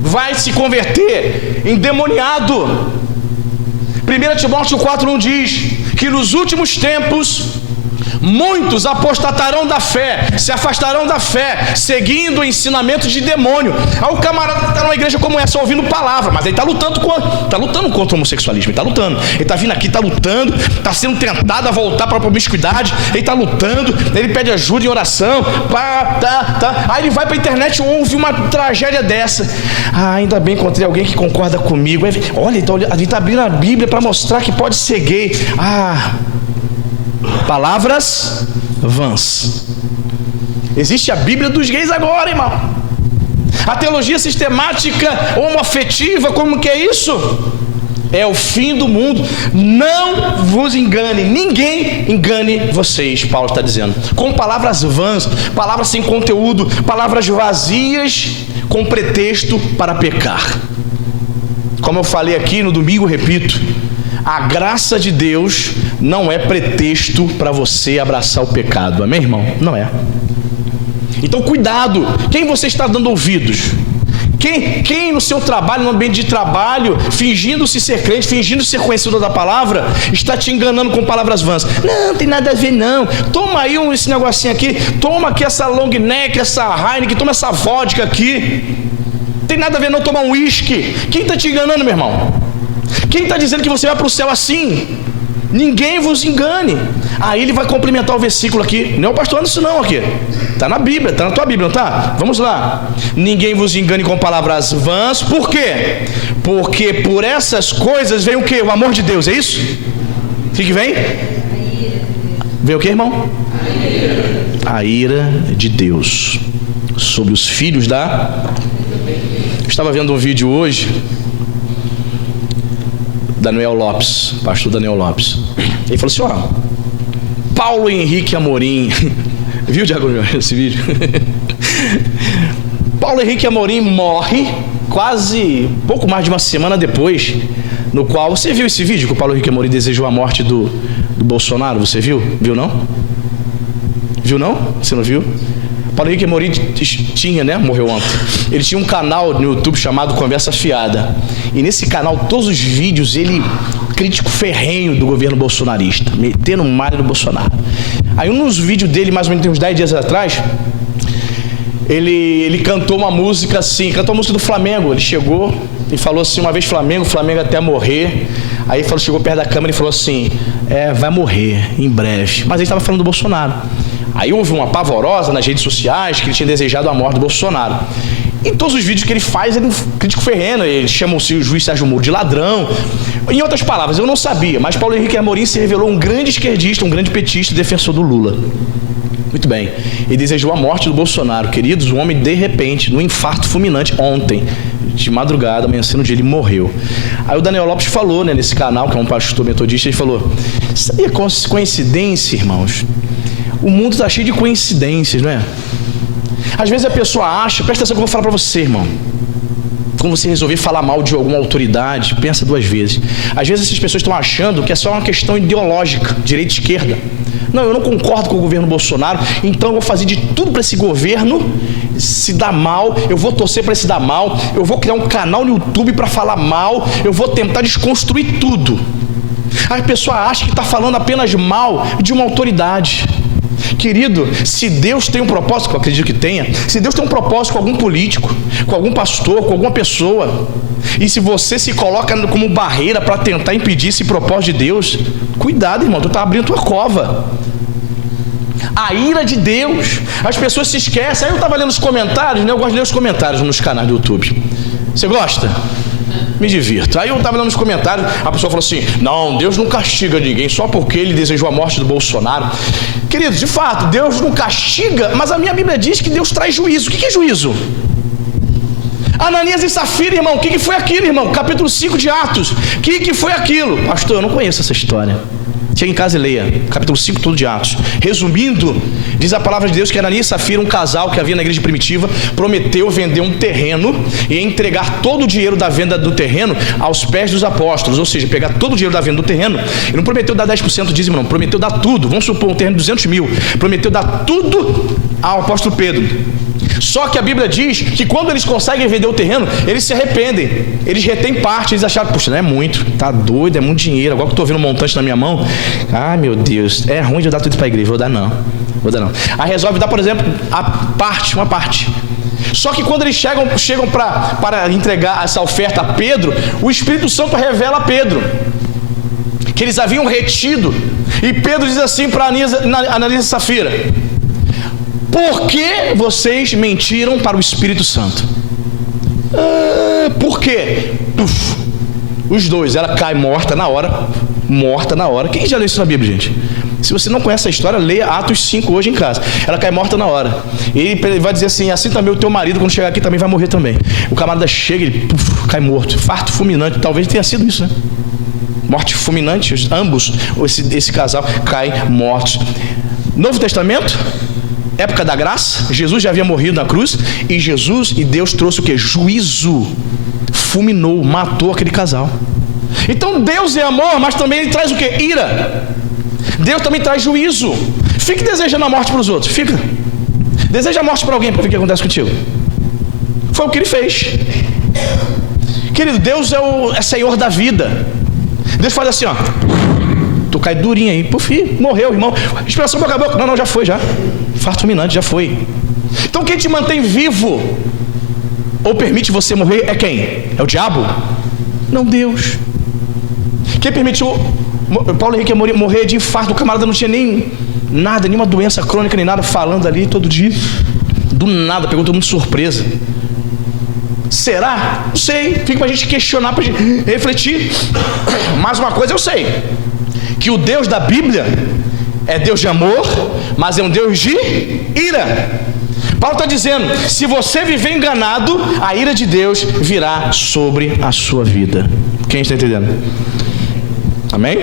vai se converter, endemoniado. 1 Timóteo 4:1 diz que nos últimos tempos muitos apostatarão da fé, se afastarão da fé, seguindo o ensinamento de demônio. Aí o camarada está numa igreja como essa ouvindo palavra, mas ele está lutando contra o homossexualismo, ele está lutando, ele está vindo aqui, está lutando, está sendo tentado a voltar para a promiscuidade, ele está lutando, ele pede ajuda em oração, aí ele vai para a internet e ouve uma tragédia dessa. Ainda bem encontrei alguém que concorda comigo. Olha, ele está abrindo a Bíblia para mostrar que pode ser gay. Palavras vãs. Existe a Bíblia dos gays agora, irmão. A teologia sistemática homoafetiva, como que é isso? É o fim do mundo. Não vos engane, ninguém engane vocês, Paulo está dizendo, com palavras vãs, palavras sem conteúdo, palavras vazias com pretexto para pecar. Como eu falei aqui no domingo, repito, a graça de Deus não é pretexto para você abraçar o pecado, amém, irmão? Não é. Então cuidado, quem você está dando ouvidos? Quem no seu trabalho, no ambiente de trabalho, fingindo-se ser crente, fingindo ser conhecedor da palavra, está te enganando com palavras vãs? Não tem nada a ver não, toma aí esse negocinho aqui, toma aqui essa long neck, essa Heineken, toma essa vodka aqui, tem nada a ver não tomar um uísque. Quem está te enganando, meu irmão? Quem está dizendo que você vai para o céu assim? Ninguém vos engane. Aí ele vai complementar o versículo aqui. Não é o pastor Anderson não aqui. Está na Bíblia, está na tua Bíblia, não está? Vamos lá. Ninguém vos engane com palavras vãs. Por quê? Porque por essas coisas vem o quê? O amor de Deus, é isso? O que vem? Vem o quê, irmão? A ira de Deus sobre os filhos da... Eu estava vendo um vídeo hoje, Daniel Lopes, pastor Daniel Lopes. Ele falou assim, Paulo Henrique Amorim, viu, Diago, esse vídeo? Paulo Henrique Amorim morre quase pouco mais de uma semana depois, no qual, você viu esse vídeo que o Paulo Henrique Amorim desejou a morte do Bolsonaro? Você viu? Viu não? Viu não? Você não viu? Paulo Henrique Amorim tinha, né? Morreu ontem. Ele tinha um canal no YouTube chamado Conversa Fiada. E nesse canal, todos os vídeos, ele crítico ferrenho do governo bolsonarista, metendo um malho no Bolsonaro. Aí, um dos vídeos dele, mais ou menos uns 10 dias atrás, ele cantou uma música assim, cantou a música do Flamengo. Ele chegou e falou assim, uma vez Flamengo até morrer. Aí ele chegou perto da câmera e falou assim, vai morrer em breve. Mas ele estava falando do Bolsonaro. Aí houve uma pavorosa nas redes sociais que ele tinha desejado a morte do Bolsonaro. Em todos os vídeos que ele faz, ele é um crítico ferrenho, ele chama o juiz Sérgio Moro de ladrão. Em outras palavras, eu não sabia, mas Paulo Henrique Amorim se revelou um grande esquerdista, um grande petista, defensor do Lula. Muito bem, ele desejou a morte do Bolsonaro. Queridos, o homem de repente, num infarto fulminante, ontem, de madrugada, amanhecendo o dia, ele morreu. Aí o Daniel Lopes falou, né, nesse canal, que é um pastor metodista, ele falou, sabia coincidência, irmãos? O mundo está cheio de coincidências, não é? Às vezes a pessoa acha, presta atenção que eu vou falar para você, irmão. Quando você resolver falar mal de alguma autoridade, pensa 2 vezes. Às vezes essas pessoas estão achando que é só uma questão ideológica, direita e esquerda. Não, eu não concordo com o governo Bolsonaro, então eu vou fazer de tudo para esse governo se dar mal, eu vou torcer para se dar mal, eu vou criar um canal no YouTube para falar mal, eu vou tentar desconstruir tudo. A pessoa acha que está falando apenas mal de uma autoridade. Querido, se Deus tem um propósito, que eu acredito que tenha, se Deus tem um propósito com algum político, com algum pastor, com alguma pessoa, e se você se coloca como barreira para tentar impedir esse propósito de Deus, cuidado, irmão, tu está abrindo tua cova. A ira de Deus, as pessoas se esquecem. Aí eu estava lendo os comentários, né? Eu gosto de ler os comentários nos canais do YouTube. Você gosta? Me divirto. Aí eu estava lendo nos comentários, a pessoa falou assim, não, Deus não castiga ninguém só porque ele desejou a morte do Bolsonaro. Queridos, de fato, Deus não castiga, mas a minha Bíblia diz que Deus traz juízo. O que é juízo? Ananias e Safira, irmão, o que foi aquilo, irmão? Capítulo 5 de Atos, o que foi aquilo? Pastor, eu não conheço essa história. Chega em casa e leia, capítulo 5 todo de Atos. Resumindo, diz a palavra de Deus que Ananias e Safira, um casal que havia na igreja primitiva, prometeu vender um terreno e entregar todo o dinheiro da venda do terreno aos pés dos apóstolos, ou seja, pegar todo o dinheiro da venda do terreno. Ele não prometeu dar 10% do dízimo, não, prometeu dar tudo. Vamos supor um terreno de 200 mil, prometeu dar tudo ao apóstolo Pedro. Só que a Bíblia diz que quando eles conseguem vender o terreno, eles se arrependem, eles retêm parte, eles acharam, puxa, não é muito, tá doido, é muito dinheiro, agora que eu estou vendo um montante na minha mão, ai meu Deus, é ruim de eu dar tudo para a igreja, vou dar não. Aí resolve dar, por exemplo, uma parte. Só que quando eles chegam para entregar essa oferta a Pedro, o Espírito Santo revela a Pedro que eles haviam retido, e Pedro diz assim para Ananias e Safira: por que vocês mentiram para o Espírito Santo? Por quê? Os dois, ela cai morta na hora. Quem já leu isso na Bíblia, gente? Se você não conhece a história, leia Atos 5 hoje em casa. Ela cai morta na hora. E ele vai dizer assim: assim também o teu marido, quando chegar aqui, também vai morrer também. O camarada chega e ele cai morto. Farto fulminante, talvez tenha sido isso, né? Morte fulminante, ambos, esse casal, caem mortos. Novo Testamento, época da graça, Jesus já havia morrido na cruz, e Deus trouxe o que? Juízo. Fulminou, matou aquele casal. Então Deus é amor, mas também Ele traz o que? Ira. Deus também traz juízo. Fique desejando a morte para os outros, fica. Deseja a morte para alguém para ver o que acontece contigo. Foi o que Ele fez. Querido, Deus é Senhor da vida. Deus faz assim, ó, tu cai durinho aí, morreu, irmão, respiração acabou, não, já foi, já, infarto fulminante, já foi. Então quem te mantém vivo ou permite você morrer é quem? É o diabo? Não, Deus. Quem permitiu Paulo Henrique morrer de infarto? O camarada não tinha nem nada, nenhuma doença crônica, nem nada, falando ali todo dia, do nada, pegou todo mundo de surpresa. Será? Não sei, fica pra gente questionar, pra gente refletir. Mas uma coisa eu sei, que o Deus da Bíblia é Deus de amor, mas é um Deus de ira. Paulo está dizendo: se você viver enganado, a ira de Deus virá sobre a sua vida. Quem está entendendo? Amém?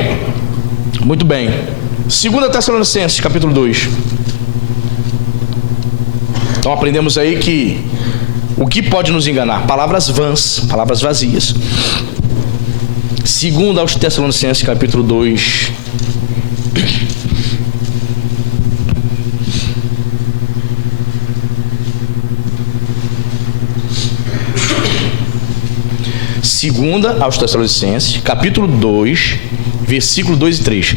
Muito bem. 2 Tessalonicenses, capítulo 2. Então aprendemos aí que o que pode nos enganar? Palavras vãs, palavras vazias. 2 aos Tessalonicenses, capítulo 2. Segunda aos Tessalonicenses, capítulo 2, versículo 2 e 3.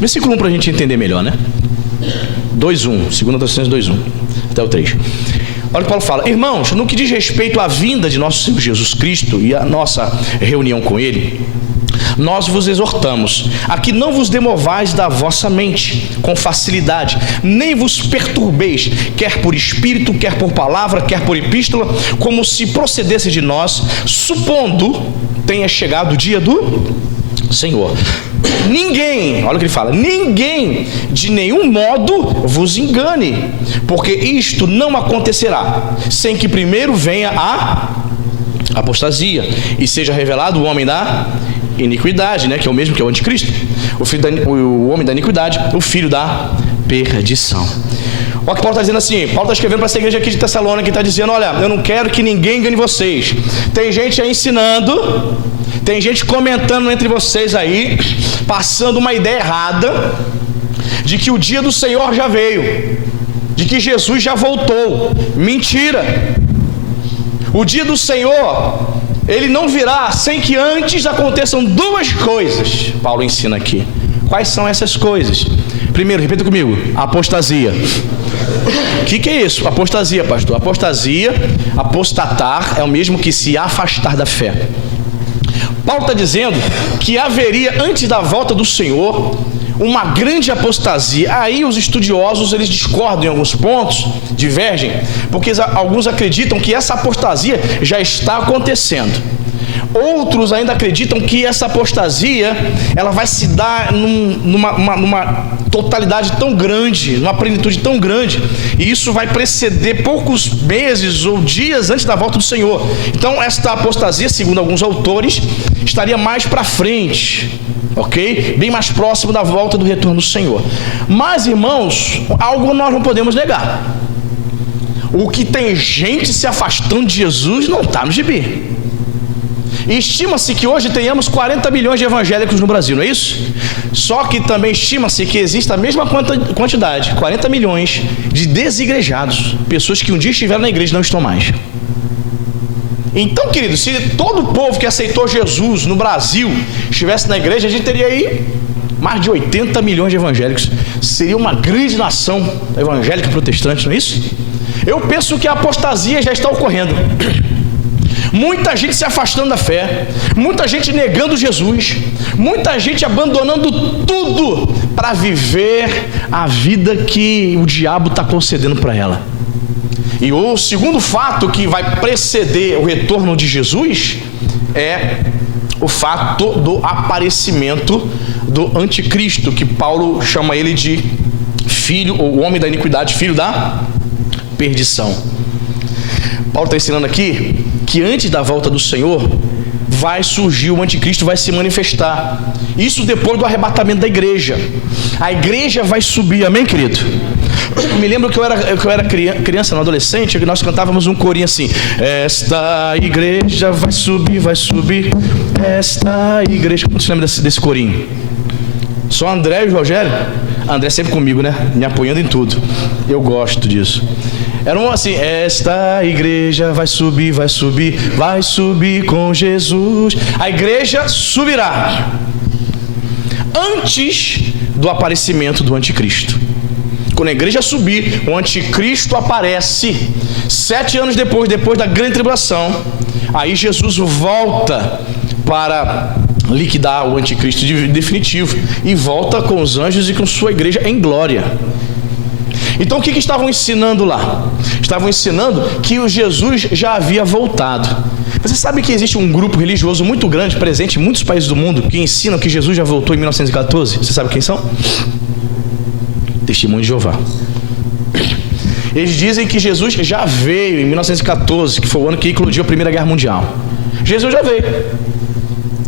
Versículo 1 para a gente entender melhor, né? 2:1, 2 Tessalonicenses 2:1 até o 3. Olha o que Paulo fala: irmãos, no que diz respeito à vinda de nosso Senhor Jesus Cristo e à nossa reunião com Ele, nós vos exortamos a que não vos demovais da vossa mente com facilidade, nem vos perturbeis, quer por espírito, quer por palavra, quer por epístola, como se procedesse de nós, supondo tenha chegado o dia do Senhor. Ninguém, olha o que ele fala, ninguém de nenhum modo vos engane, porque isto não acontecerá sem que primeiro venha a apostasia e seja revelado o homem da iniquidade, né, que é o mesmo que é o anticristo, o homem da iniquidade, o filho da perdição. Olha o que Paulo está dizendo assim. Paulo está escrevendo para essa igreja aqui de Tessalônica, que está dizendo: olha, eu não quero que ninguém engane vocês. Tem gente aí ensinando, tem gente comentando entre vocês aí, passando uma ideia errada de que o dia do Senhor já veio, de que Jesus já voltou. Mentira. O dia do Senhor, ele não virá sem que antes aconteçam duas coisas. Paulo ensina aqui. Quais são essas coisas? Primeiro, repita comigo: apostasia. O que é isso? Apostasia, pastor. Apostasia, apostatar, é o mesmo que se afastar da fé. Paulo está dizendo que haveria, antes da volta do Senhor, uma grande apostasia. Aí os estudiosos, eles discordam em alguns pontos, divergem, porque alguns acreditam que essa apostasia já está acontecendo. Outros ainda acreditam que essa apostasia ela vai se dar numa totalidade tão grande, numa plenitude tão grande, e isso vai preceder poucos meses ou dias antes da volta do Senhor. Então esta apostasia, segundo alguns autores, estaria mais para frente, ok? Bem mais próximo da volta do retorno do Senhor. Mas, irmãos, algo nós não podemos negar: o que tem gente se afastando de Jesus não está no gibi. Estima-se que hoje tenhamos 40 milhões de evangélicos no Brasil, não é isso? Só que também estima-se que existe a mesma quantidade, 40 milhões, de desigrejados, pessoas que um dia estiveram na igreja e não estão mais. Então, querido, se todo o povo que aceitou Jesus no Brasil estivesse na igreja, a gente teria aí mais de 80 milhões de evangélicos. Seria uma grande nação evangélica protestante, não é isso? Eu penso que a apostasia já está ocorrendo. Muita gente se afastando da fé, muita gente negando Jesus, muita gente abandonando tudo para viver a vida que o diabo está concedendo para ela. E o segundo fato que vai preceder o retorno de Jesus é o fato do aparecimento do anticristo, que Paulo chama ele de filho, ou homem da iniquidade, filho da perdição. Paulo está ensinando aqui que antes da volta do Senhor vai surgir o anticristo, vai se manifestar. Isso depois do arrebatamento da igreja. A igreja vai subir, amém, querido? Eu me lembro que eu era criança, adolescente, que nós cantávamos um corinho assim: esta igreja vai subir, esta igreja. Como você lembra desse corinho? Só André e o Rogério? André sempre comigo, né? Me apoiando em tudo. Eu gosto disso. Era um assim: esta igreja vai subir com Jesus. A igreja subirá antes do aparecimento do anticristo. Quando a igreja subir, o anticristo aparece 7 anos depois da grande tribulação. Aí Jesus volta para liquidar o anticristo definitivo e volta com os anjos e com sua igreja em glória. Então o que estavam ensinando lá? Estavam ensinando que o Jesus já havia voltado. Você sabe que existe um grupo religioso muito grande, presente em muitos países do mundo, que ensinam que Jesus já voltou em 1914? Você sabe quem são? Testemunho de Jeová. Eles dizem que Jesus já veio em 1914, que foi o ano que eclodiu a Primeira Guerra Mundial. Jesus já veio.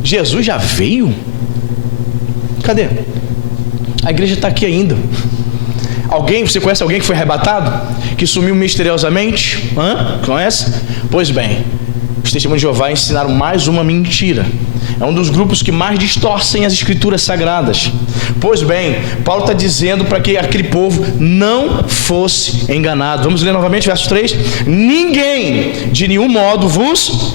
Jesus já veio? Cadê? A igreja está aqui ainda. Você conhece alguém que foi arrebatado? Que sumiu misteriosamente? Conhece? Pois bem, os testemunhos de Jeová ensinaram mais uma mentira. É um dos grupos que mais distorcem as escrituras sagradas. Pois bem, Paulo está dizendo para que aquele povo não fosse enganado. Vamos ler novamente, verso 3. Ninguém de nenhum modo vos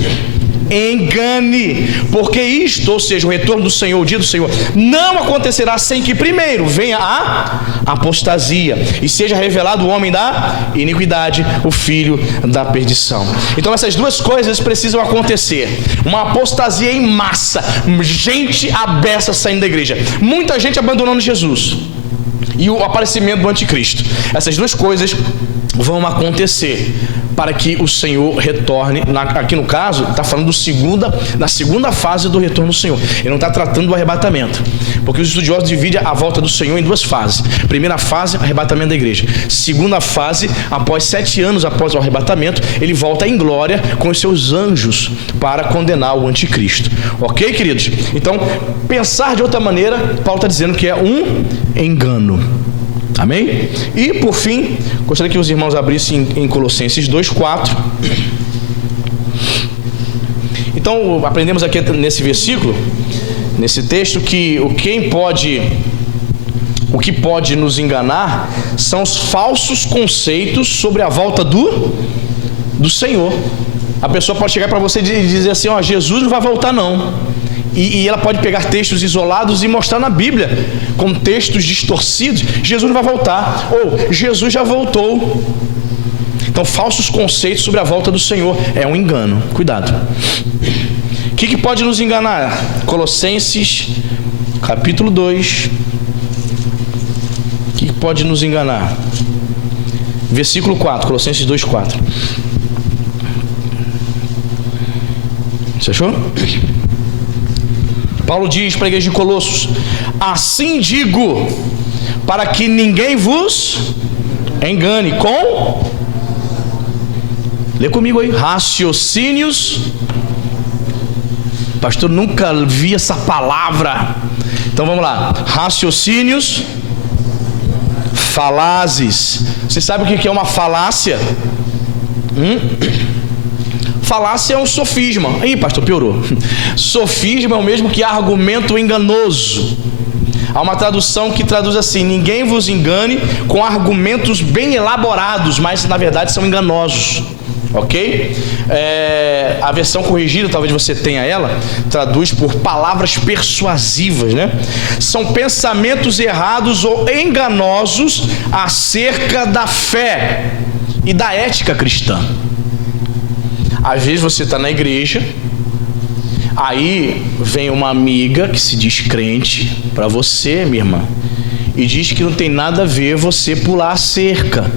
engane, porque isto, ou seja, o retorno do Senhor, o dia do Senhor, não acontecerá sem que primeiro venha a apostasia e seja revelado o homem da iniquidade, o filho da perdição. Então essas duas coisas precisam acontecer: uma apostasia em massa, gente abessa saindo da igreja, muita gente abandonando Jesus, e o aparecimento do anticristo. Essas duas coisas vão acontecer para que o Senhor retorne. Aqui no caso, está falando da segunda fase do retorno do Senhor. Ele não está tratando do arrebatamento, porque os estudiosos dividem a volta do Senhor em duas fases. Primeira fase, arrebatamento da igreja. Segunda fase, após 7 anos após o arrebatamento, ele volta em glória com os seus anjos para condenar o anticristo. Ok, queridos? Então, pensar de outra maneira, Paulo está dizendo que é um engano. Amém? E por fim, gostaria que os irmãos abrissem em Colossenses 2:4. Então, aprendemos aqui nesse versículo, nesse texto, que o que pode nos enganar são os falsos conceitos sobre a volta do Senhor. A pessoa pode chegar para você e dizer assim: Jesus não vai voltar não. E ela pode pegar textos isolados e mostrar na Bíblia com textos distorcidos: Jesus não vai voltar, ou Jesus já voltou. Então, falsos conceitos sobre a volta do Senhor é um engano. Cuidado. O que pode nos enganar? Colossenses capítulo 2. O que pode nos enganar? Versículo 4, Colossenses 2:4. Você achou? Paulo diz para a igreja de Colossos: assim digo, para que ninguém vos engane com, lê comigo aí, raciocínios. Pastor, nunca vi essa palavra. Então vamos lá, raciocínios falazes. Você sabe o que é uma falácia? Falácia é um sofisma. Ih, pastor, piorou. Sofisma é o mesmo que argumento enganoso. Há uma tradução que traduz assim: ninguém vos engane com argumentos bem elaborados, mas na verdade são enganosos. Ok? A versão corrigida, talvez você tenha ela, traduz por palavras persuasivas, né? São pensamentos errados ou enganosos acerca da fé e da ética cristã. Às vezes você está na igreja, aí vem uma amiga que se diz crente para você, minha irmã, e diz que não tem nada a ver você pular a cerca,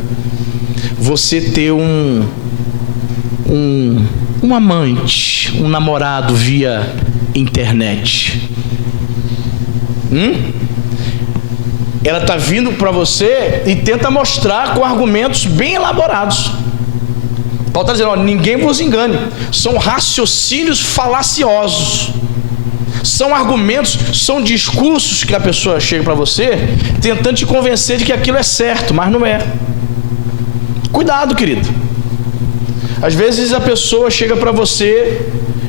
você ter um amante, um namorado via internet. Ela está vindo para você e tenta mostrar com argumentos bem elaborados. Paulo está dizendo: ó, ninguém vos engane. São raciocínios falaciosos, são argumentos, são discursos que a pessoa chega para você tentando te convencer de que aquilo é certo, mas não é. Cuidado, querido. Às vezes a pessoa chega para você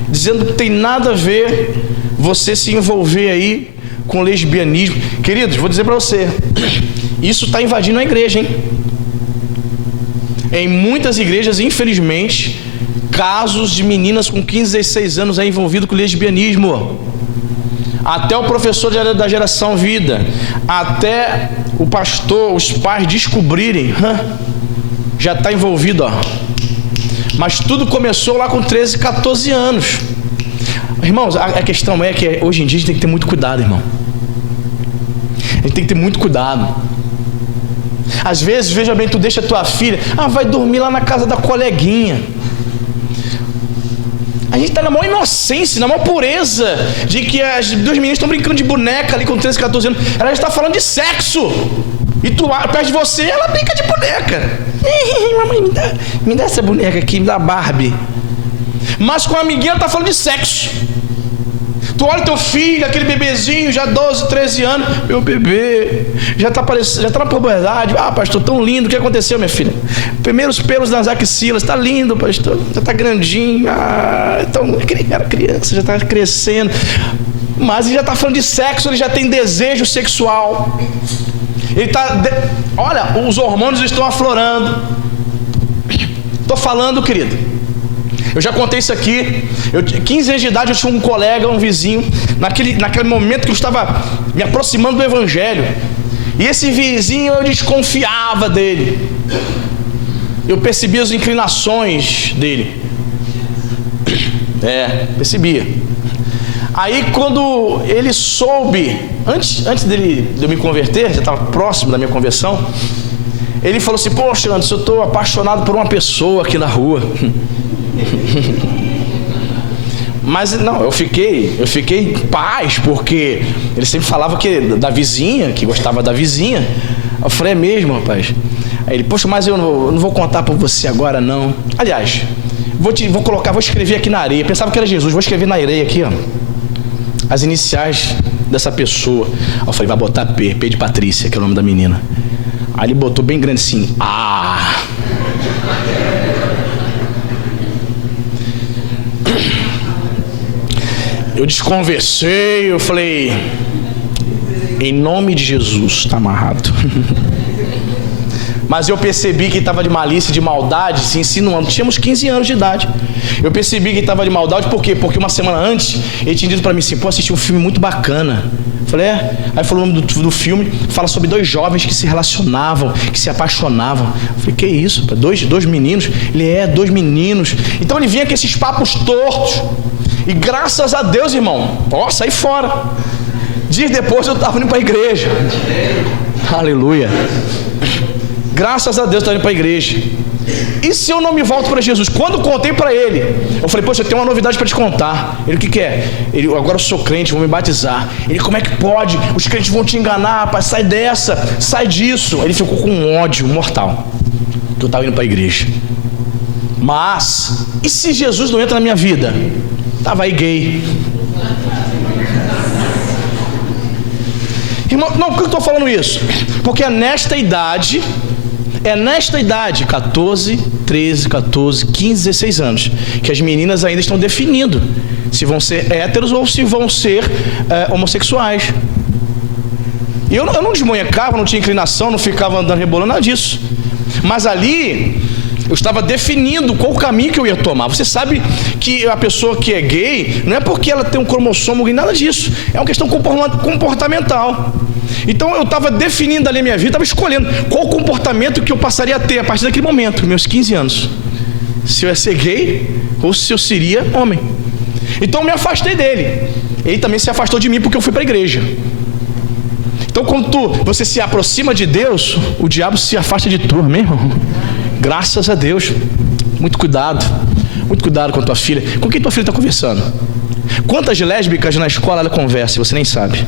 dizendo que tem nada a ver você se envolver aí com lesbianismo. Queridos, vou dizer para você, isso está invadindo a igreja, hein? Em muitas igrejas, infelizmente, casos de meninas com 15, 16 anos aí envolvidos com lesbianismo. Até o professor da geração vida, até o pastor, os pais descobrirem, já está envolvido, ó. Mas tudo começou lá com 13, 14 anos. Irmãos, a questão é que hoje em dia a gente tem que ter muito cuidado, irmão. A gente tem que ter muito cuidado. Às vezes, veja bem, tu deixa a tua filha, vai dormir lá na casa da coleguinha. A gente está na maior inocência, na maior pureza de que as duas meninas estão brincando de boneca ali com 13, 14 anos. Ela está falando de sexo. E tu perto de você, ela brinca de boneca. Mamãe, me dá essa boneca aqui, me dá Barbie. Mas com a amiguinha ela está falando de sexo. Tu olha teu filho, aquele bebezinho, já 12, 13 anos, meu bebê, já está na puberdade. Pastor, tão lindo, o que aconteceu, minha filha? Primeiros pelos nas axilas, está lindo, pastor, já está grandinho, então, era criança, já está crescendo. Mas ele já está falando de sexo, ele já tem desejo sexual. Ele está, olha, os hormônios estão aflorando. Estou falando, querido. Eu já contei isso aqui. 15 anos de idade eu tinha um colega, um vizinho, naquele momento que eu estava me aproximando do evangelho. E esse vizinho, eu desconfiava dele. Eu percebia as inclinações dele. Percebia. Aí quando ele soube, antes de eu me converter, já estava próximo da minha conversão, ele falou assim: poxa, Anderson, eu estou apaixonado por uma pessoa aqui na rua. Mas não, eu fiquei em paz, porque ele sempre falava da vizinha, que gostava da vizinha. Eu falei: é mesmo, rapaz? Aí ele: poxa, mas eu não vou contar para você agora não. Aliás, vou escrever aqui na areia. Pensava que era Jesus, vou escrever na areia aqui, ó, as iniciais dessa pessoa. Aí eu falei: vai botar P de Patrícia, que é o nome da menina. Aí ele botou bem grande assim: Eu desconversei, eu falei: em nome de Jesus, está amarrado. Mas eu percebi que estava de malícia, de maldade, se insinuando. Tínhamos 15 anos de idade. Eu percebi que estava de maldade, por quê? Porque uma semana antes, ele tinha dito para mim assim: pô, assisti um filme muito bacana. Eu falei: Aí falou o nome do filme, fala sobre dois jovens que se relacionavam, que se apaixonavam. Eu falei: que isso? Dois meninos? Ele: dois meninos. Então ele vinha com esses papos tortos. E graças a Deus, irmão, saí fora. Dias depois eu estava indo para a igreja. Aleluia. Graças a Deus eu estava indo para a igreja. E se eu não me volto para Jesus? Quando eu contei para ele, eu falei, poxa, eu tenho uma novidade para te contar. Ele, o que é? Ele, agora eu sou crente, vou me batizar. Ele, como é que pode? Os crentes vão te enganar, rapaz, sai dessa, sai disso. Ele ficou com um ódio mortal, que eu estava indo para a igreja. Mas, e se Jesus não entra na minha vida? Estava aí gay. Irmão, não, por que eu estou falando isso? Porque é nesta idade, 14, 13, 14, 15, 16 anos, que as meninas ainda estão definindo se vão ser héteros ou se vão ser homossexuais. E eu não desmonhecava, não tinha inclinação, não ficava andando rebolando, nada disso. Mas ali, eu estava definindo qual o caminho que eu ia tomar. Você sabe que a pessoa que é gay, não é porque ela tem um cromossomo, nada disso. É uma questão comportamental. Então eu estava definindo ali a minha vida, estava escolhendo qual o comportamento que eu passaria a ter a partir daquele momento, meus 15 anos. Se eu ia ser gay ou se eu seria homem. Então eu me afastei dele. Ele também se afastou de mim porque eu fui para a igreja. Então quando você se aproxima de Deus, o diabo se afasta de tu, amém, irmão? Graças a Deus. Muito cuidado com a tua filha. Com quem tua filha está conversando? Quantas lésbicas na escola ela conversa e você nem sabe?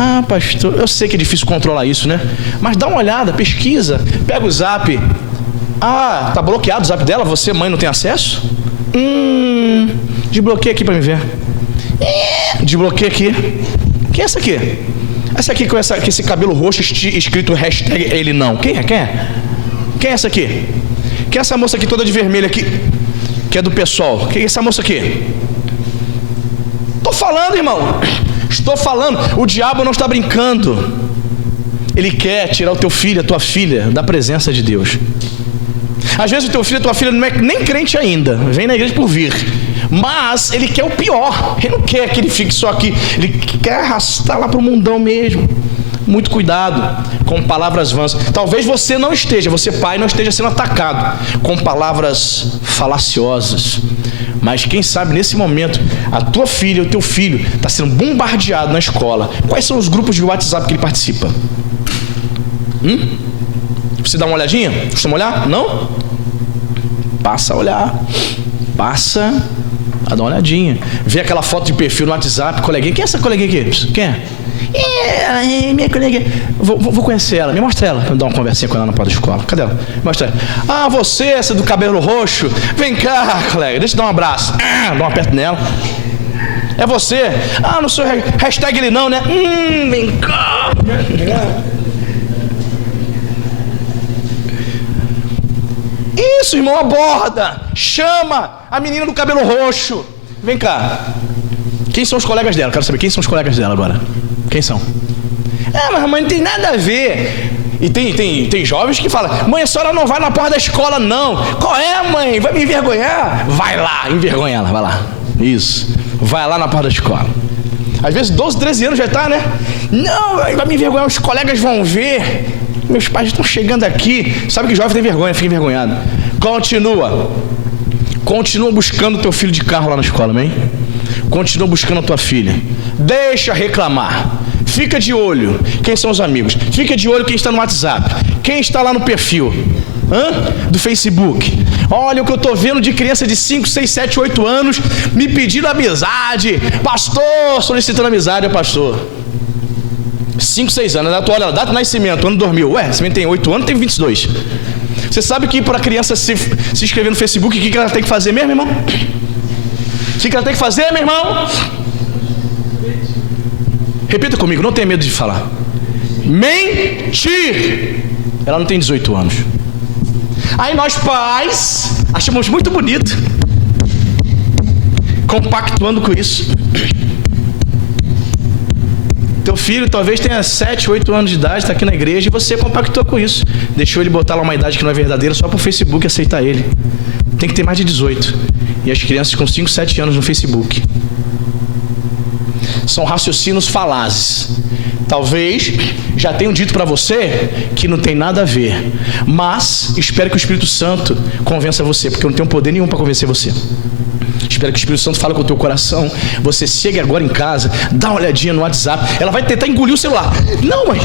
Ah, pastor, eu sei que é difícil controlar isso, né? Mas dá uma olhada, pesquisa, pega o zap. Ah, tá bloqueado o zap dela? Você, mãe, não tem acesso? Desbloqueia aqui para me ver. Desbloqueia aqui. Quem é essa aqui? Essa aqui com esse cabelo roxo escrito hashtag ele não. Quem é? Quem é essa aqui? Quem é essa moça aqui toda de vermelho aqui? Que é do PSOL. Quem é essa moça aqui? Estou falando, irmão. Estou falando. O diabo não está brincando. Ele quer tirar o teu filho, a tua filha, da presença de Deus. Às vezes o teu filho, a tua filha não é nem crente ainda. Vem na igreja por vir. Mas ele quer o pior. Ele não quer que ele fique só aqui. Ele quer arrastar lá para o mundão mesmo. Muito cuidado com palavras vãs. Talvez você não esteja, você pai, não esteja sendo atacado com palavras falaciosas. Mas quem sabe nesse momento a tua filha, o teu filho está sendo bombardeado na escola. Quais são os grupos de WhatsApp que ele participa? Você dá uma olhadinha? Costuma olhar? Não? Passa a olhar. Passa a dar uma olhadinha. Vê aquela foto de perfil no WhatsApp, coleguinha. Quem é essa coleguinha aqui? Quem é? Minha colega. Vou conhecer ela. Me mostra ela. Vou dar uma conversinha com ela na porta da escola. Cadê ela? Me mostra ela. Ah, você, essa do cabelo roxo. Vem cá, colega. Deixa eu dar um abraço. Dá um aperto nela. É você? Ah, não sou hashtag ele não, né? Vem cá. Isso, irmão, aborda. Chama a menina do cabelo roxo. Vem cá. Quem são os colegas dela? Quero saber quem são os colegas dela agora. Quem são? Ah, mas mãe, não tem nada a ver. E tem jovens que falam: mãe, a senhora não vai na porta da escola, não. Qual é, mãe? Vai me envergonhar? Vai lá, envergonha ela, vai lá. Isso. Vai lá na porta da escola. Às vezes 12, 13 anos já está, né? Não, vai me envergonhar, os colegas vão ver. Meus pais estão chegando aqui. Sabe que jovem tem vergonha, fica envergonhado. Continua buscando o teu filho de carro lá na escola, amém? Continua buscando a tua filha. Deixa reclamar. Fica de olho. Quem são os amigos? Fica de olho quem está no WhatsApp. Quem está lá no perfil do Facebook. Olha o que eu estou vendo de criança de 5, 6, 7, 8 anos me pedindo amizade. Pastor, solicitando amizade, pastor. 5, 6 anos. Olha, data de nascimento, ano 2000. Ué, você tem 8 anos, tem 22. Você sabe que para a criança se inscrever no Facebook, o que ela tem que fazer mesmo, irmão? O que ela tem que fazer, meu irmão? Repita comigo, não tenha medo de falar. Mentir. Ela não tem 18 anos. Aí nós pais achamos muito bonito, compactuando com isso. Teu filho talvez tenha 7, 8 anos de idade, está aqui na igreja, e você compactou com isso. Deixou ele botar lá uma idade que não é verdadeira só para o Facebook aceitar ele. Tem que ter mais de 18. E as crianças com 5, 7 anos no Facebook. São raciocínios falazes. Talvez já tenham dito para você que não tem nada a ver. Mas espero que o Espírito Santo convença você, porque eu não tenho poder nenhum para convencer você. Espero que o Espírito Santo fale com o teu coração. Você chegue agora em casa, dá uma olhadinha no WhatsApp. Ela vai tentar engolir o celular. Não, mas...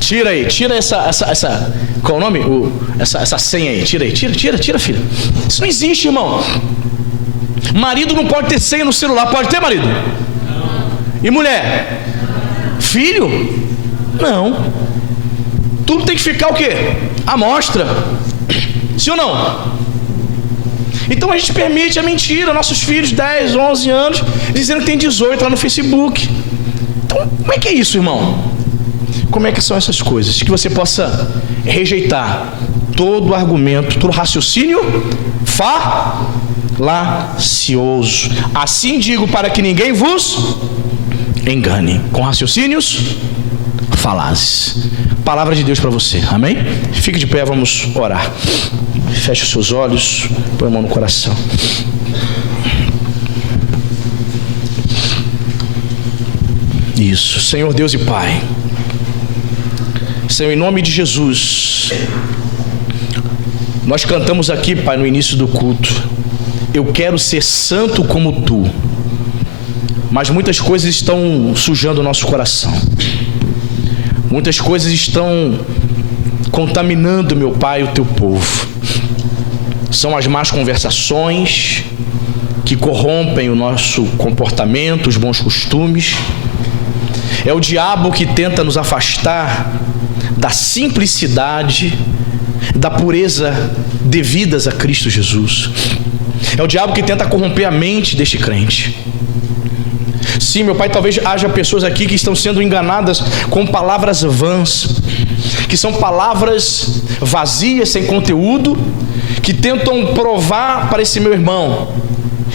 Tira aí, tira essa qual é o nome? Essa senha aí, tira aí, tira, filha. Isso não existe, irmão. Marido não pode ter senha no celular, pode ter, marido? E mulher? Filho? Não. Tudo tem que ficar o quê? À mostra. Sim ou não? Então a gente permite a mentira. Nossos filhos, 10, 11 anos, dizendo que tem 18 lá no Facebook. Então, como é que é isso, irmão? Como é que são essas coisas? Que você possa rejeitar todo argumento, todo raciocínio falacioso. Assim digo, para que ninguém vos engane com raciocínios falazes. Palavra de Deus para você, amém? Fique de pé, vamos orar. Feche os seus olhos, põe a mão no coração. Isso, Senhor Deus e Pai, Senhor, em nome de Jesus, nós cantamos aqui, Pai, no início do culto: eu quero ser santo como Tu. Mas muitas coisas estão sujando o nosso coração, muitas coisas estão contaminando, meu Pai, o Teu povo. São as más conversações que corrompem o nosso comportamento, os bons costumes. É o diabo que tenta nos afastar da simplicidade, da pureza devidas a Cristo Jesus. É o diabo que tenta corromper a mente deste crente. Sim, meu Pai, talvez haja pessoas aqui que estão sendo enganadas com palavras vãs, que são palavras vazias, sem conteúdo, que tentam provar para esse meu irmão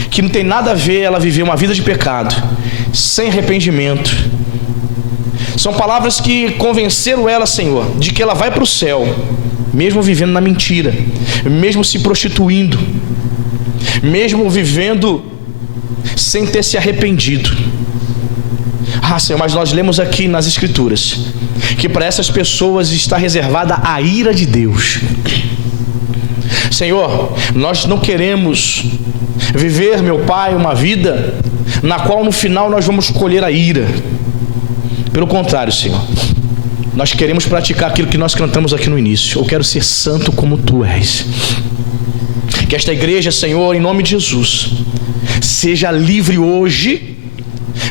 que não tem nada a ver ela viver uma vida de pecado, sem arrependimento. São palavras que convenceram ela, Senhor, de que ela vai para o céu, mesmo vivendo na mentira, mesmo se prostituindo, mesmo vivendo sem ter se arrependido. Senhor, mas nós lemos aqui nas Escrituras que para essas pessoas está reservada a ira de Deus. Senhor, nós não queremos viver, meu Pai, uma vida na qual no final nós vamos colher a ira. Pelo contrário, Senhor, nós queremos praticar aquilo que nós cantamos aqui no início: eu quero ser santo como Tu és. Que esta igreja, Senhor, em nome de Jesus, seja livre hoje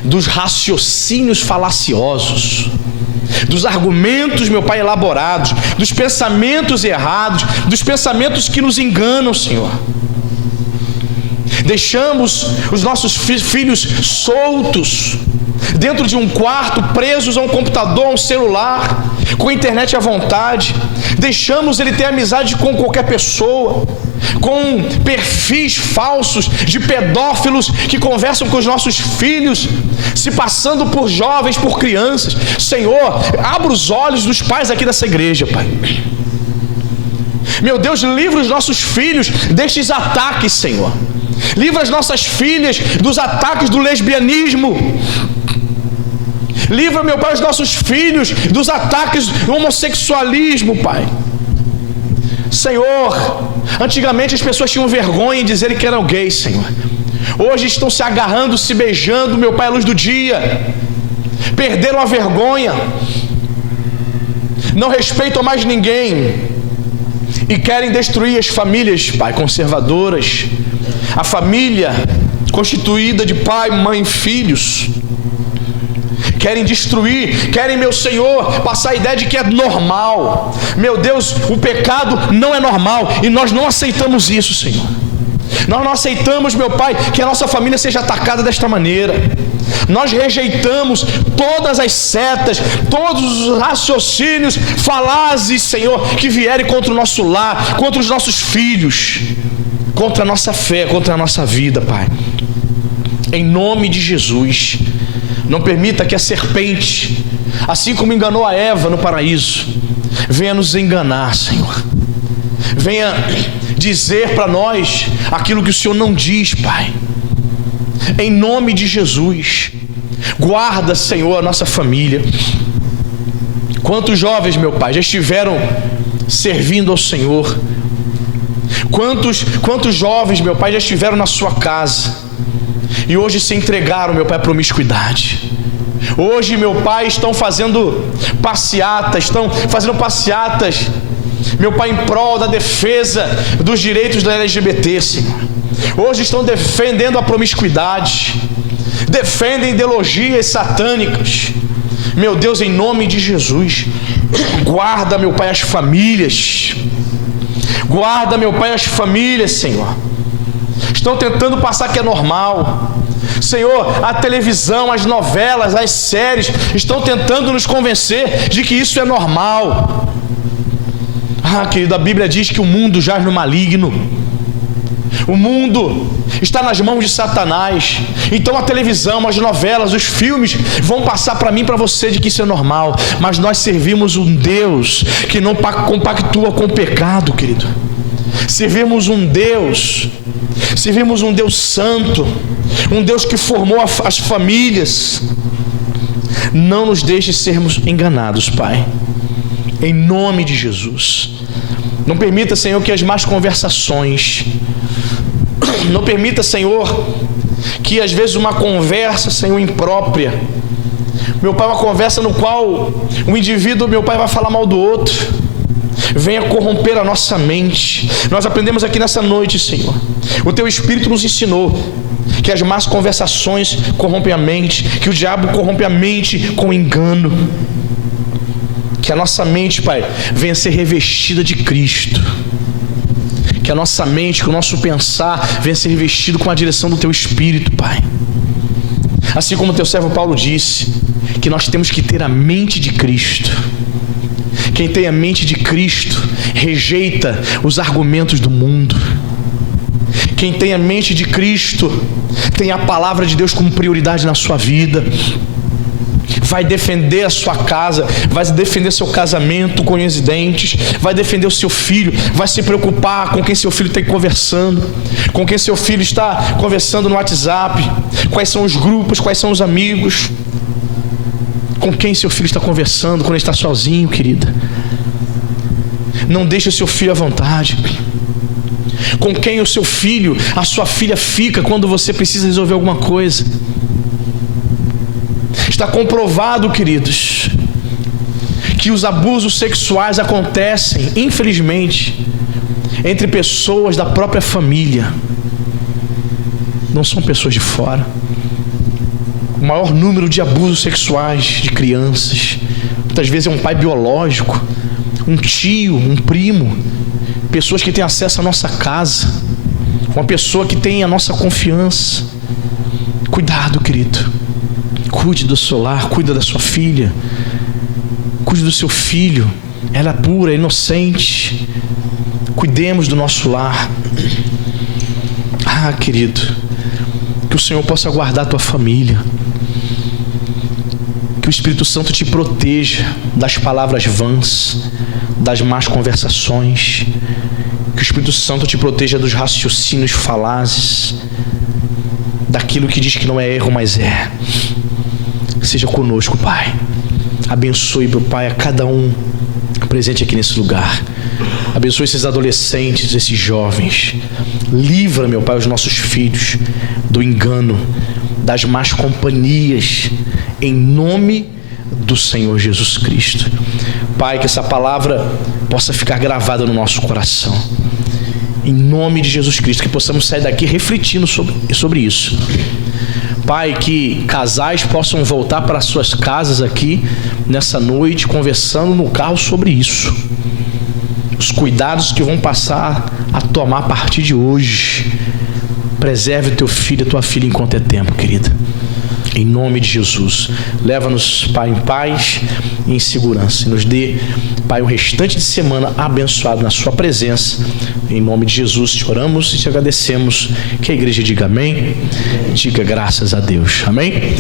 dos raciocínios falaciosos, dos argumentos, meu Pai, elaborados, dos pensamentos errados, dos pensamentos que nos enganam, Senhor. Deixamos os nossos filhos soltos dentro de um quarto, presos a um computador, a um celular, com a internet à vontade. Deixamos ele ter amizade com qualquer pessoa, com perfis falsos de pedófilos que conversam com os nossos filhos, se passando por jovens, por crianças. Senhor, abra os olhos dos pais aqui dessa igreja, Pai. Meu Deus, livra os nossos filhos destes ataques, Senhor. Livra as nossas filhas dos ataques do lesbianismo. Livra, meu Pai, os nossos filhos dos ataques do homossexualismo, Pai. Senhor, antigamente as pessoas tinham vergonha de dizerem que eram gays, Senhor. Hoje estão se agarrando, se beijando, meu Pai, à luz do dia. Perderam a vergonha. Não respeitam mais ninguém. E querem destruir as famílias, Pai, conservadoras. A família constituída de pai, mãe e filhos. Querem destruir, querem, meu Senhor, passar a ideia de que é normal. Meu Deus, o pecado não é normal e nós não aceitamos isso, Senhor. Nós não aceitamos, meu Pai, que a nossa família seja atacada desta maneira. Nós rejeitamos todas as setas, todos os raciocínios falazes, Senhor, que vierem contra o nosso lar, contra os nossos filhos, contra a nossa fé, contra a nossa vida, Pai. Em nome de Jesus, não permita que a serpente, assim como enganou a Eva no paraíso, venha nos enganar, Senhor. Venha dizer para nós aquilo que o Senhor não diz, Pai. Em nome de Jesus, guarda, Senhor, a nossa família. Quantos jovens, meu Pai, já estiveram servindo ao Senhor? Quantos jovens, meu Pai, já estiveram na sua casa e hoje se entregaram, meu Pai, à promiscuidade? Hoje, meu Pai, estão fazendo passeatas, meu Pai, em prol da defesa dos direitos da LGBT, Senhor. Hoje estão defendendo a promiscuidade, defendem ideologias satânicas. Meu Deus, em nome de Jesus, guarda, meu Pai, as famílias. Guarda, meu Pai, as famílias, Senhor. Estão tentando passar que é normal. Senhor, a televisão, as novelas, as séries estão tentando nos convencer de que isso é normal. Querido, a Bíblia diz que o mundo jaz no maligno. O mundo está nas mãos de Satanás. Então a televisão, as novelas, os filmes vão passar para mim e para você de que isso é normal. Mas nós servimos um Deus que não compactua com o pecado, querido. Servimos um Deus santo, um Deus que formou as famílias. Não nos deixe sermos enganados, Pai, em nome de Jesus. Não permita, Senhor, que as más conversações, não permita, Senhor, que às vezes uma conversa, Senhor, imprópria, meu Pai, uma conversa no qual o indivíduo, meu Pai, vai falar mal do outro, venha corromper a nossa mente. Nós aprendemos aqui nessa noite, Senhor, o Teu Espírito nos ensinou que as más conversações corrompem a mente, que o diabo corrompe a mente com engano. Que a nossa mente, Pai, venha ser revestida de Cristo. Que a nossa mente, que o nosso pensar venha ser revestido com a direção do Teu Espírito, Pai. Assim como o Teu servo Paulo disse, que nós temos que ter a mente de Cristo. Quem tem a mente de Cristo rejeita os argumentos do mundo. Quem tem a mente de Cristo tem a palavra de Deus como prioridade na sua vida. Vai defender a sua casa, vai defender seu casamento com unhas e dentes, vai defender o seu filho, vai se preocupar com quem seu filho está conversando, com quem seu filho está conversando no WhatsApp, quais são os grupos, quais são os amigos, com quem seu filho está conversando quando ele está sozinho, querida. Não deixe o seu filho à vontade. Com quem o seu filho, a sua filha fica quando você precisa resolver alguma coisa. Está comprovado, queridos, que os abusos sexuais acontecem, infelizmente, entre pessoas da própria família. Não são pessoas de fora. O maior número de abusos sexuais de crianças, muitas vezes é um pai biológico, um tio, um primo, pessoas que têm acesso à nossa casa, uma pessoa que tem a nossa confiança. Cuidado, querido. Cuide do seu lar, cuida da sua filha, cuide do seu filho. Ela é pura, é inocente. Cuidemos do nosso lar. Querido, que o Senhor possa guardar a tua família. Que o Espírito Santo te proteja das palavras vãs, das más conversações. Que o Espírito Santo te proteja dos raciocínios falazes, daquilo que diz que não é erro, mas é. Seja conosco, Pai. Abençoe, meu Pai, a cada um presente aqui nesse lugar. Abençoe esses adolescentes, esses jovens. Livra, meu Pai, os nossos filhos do engano, das más companhias, em nome do Senhor Jesus Cristo. Pai, que essa palavra possa ficar gravada no nosso coração, em nome de Jesus Cristo, que possamos sair daqui refletindo sobre isso. Pai, que casais possam voltar para suas casas aqui nessa noite, conversando no carro sobre isso. Os cuidados que vão passar a tomar a partir de hoje. Preserve o teu filho e a tua filha enquanto é tempo, querida. Em nome de Jesus. Leva-nos, Pai, em paz e em segurança. E nos dê, Pai, o restante de semana abençoado na sua presença. Em nome de Jesus te oramos e te agradecemos. Que a igreja diga amém. Diga graças a Deus. Amém.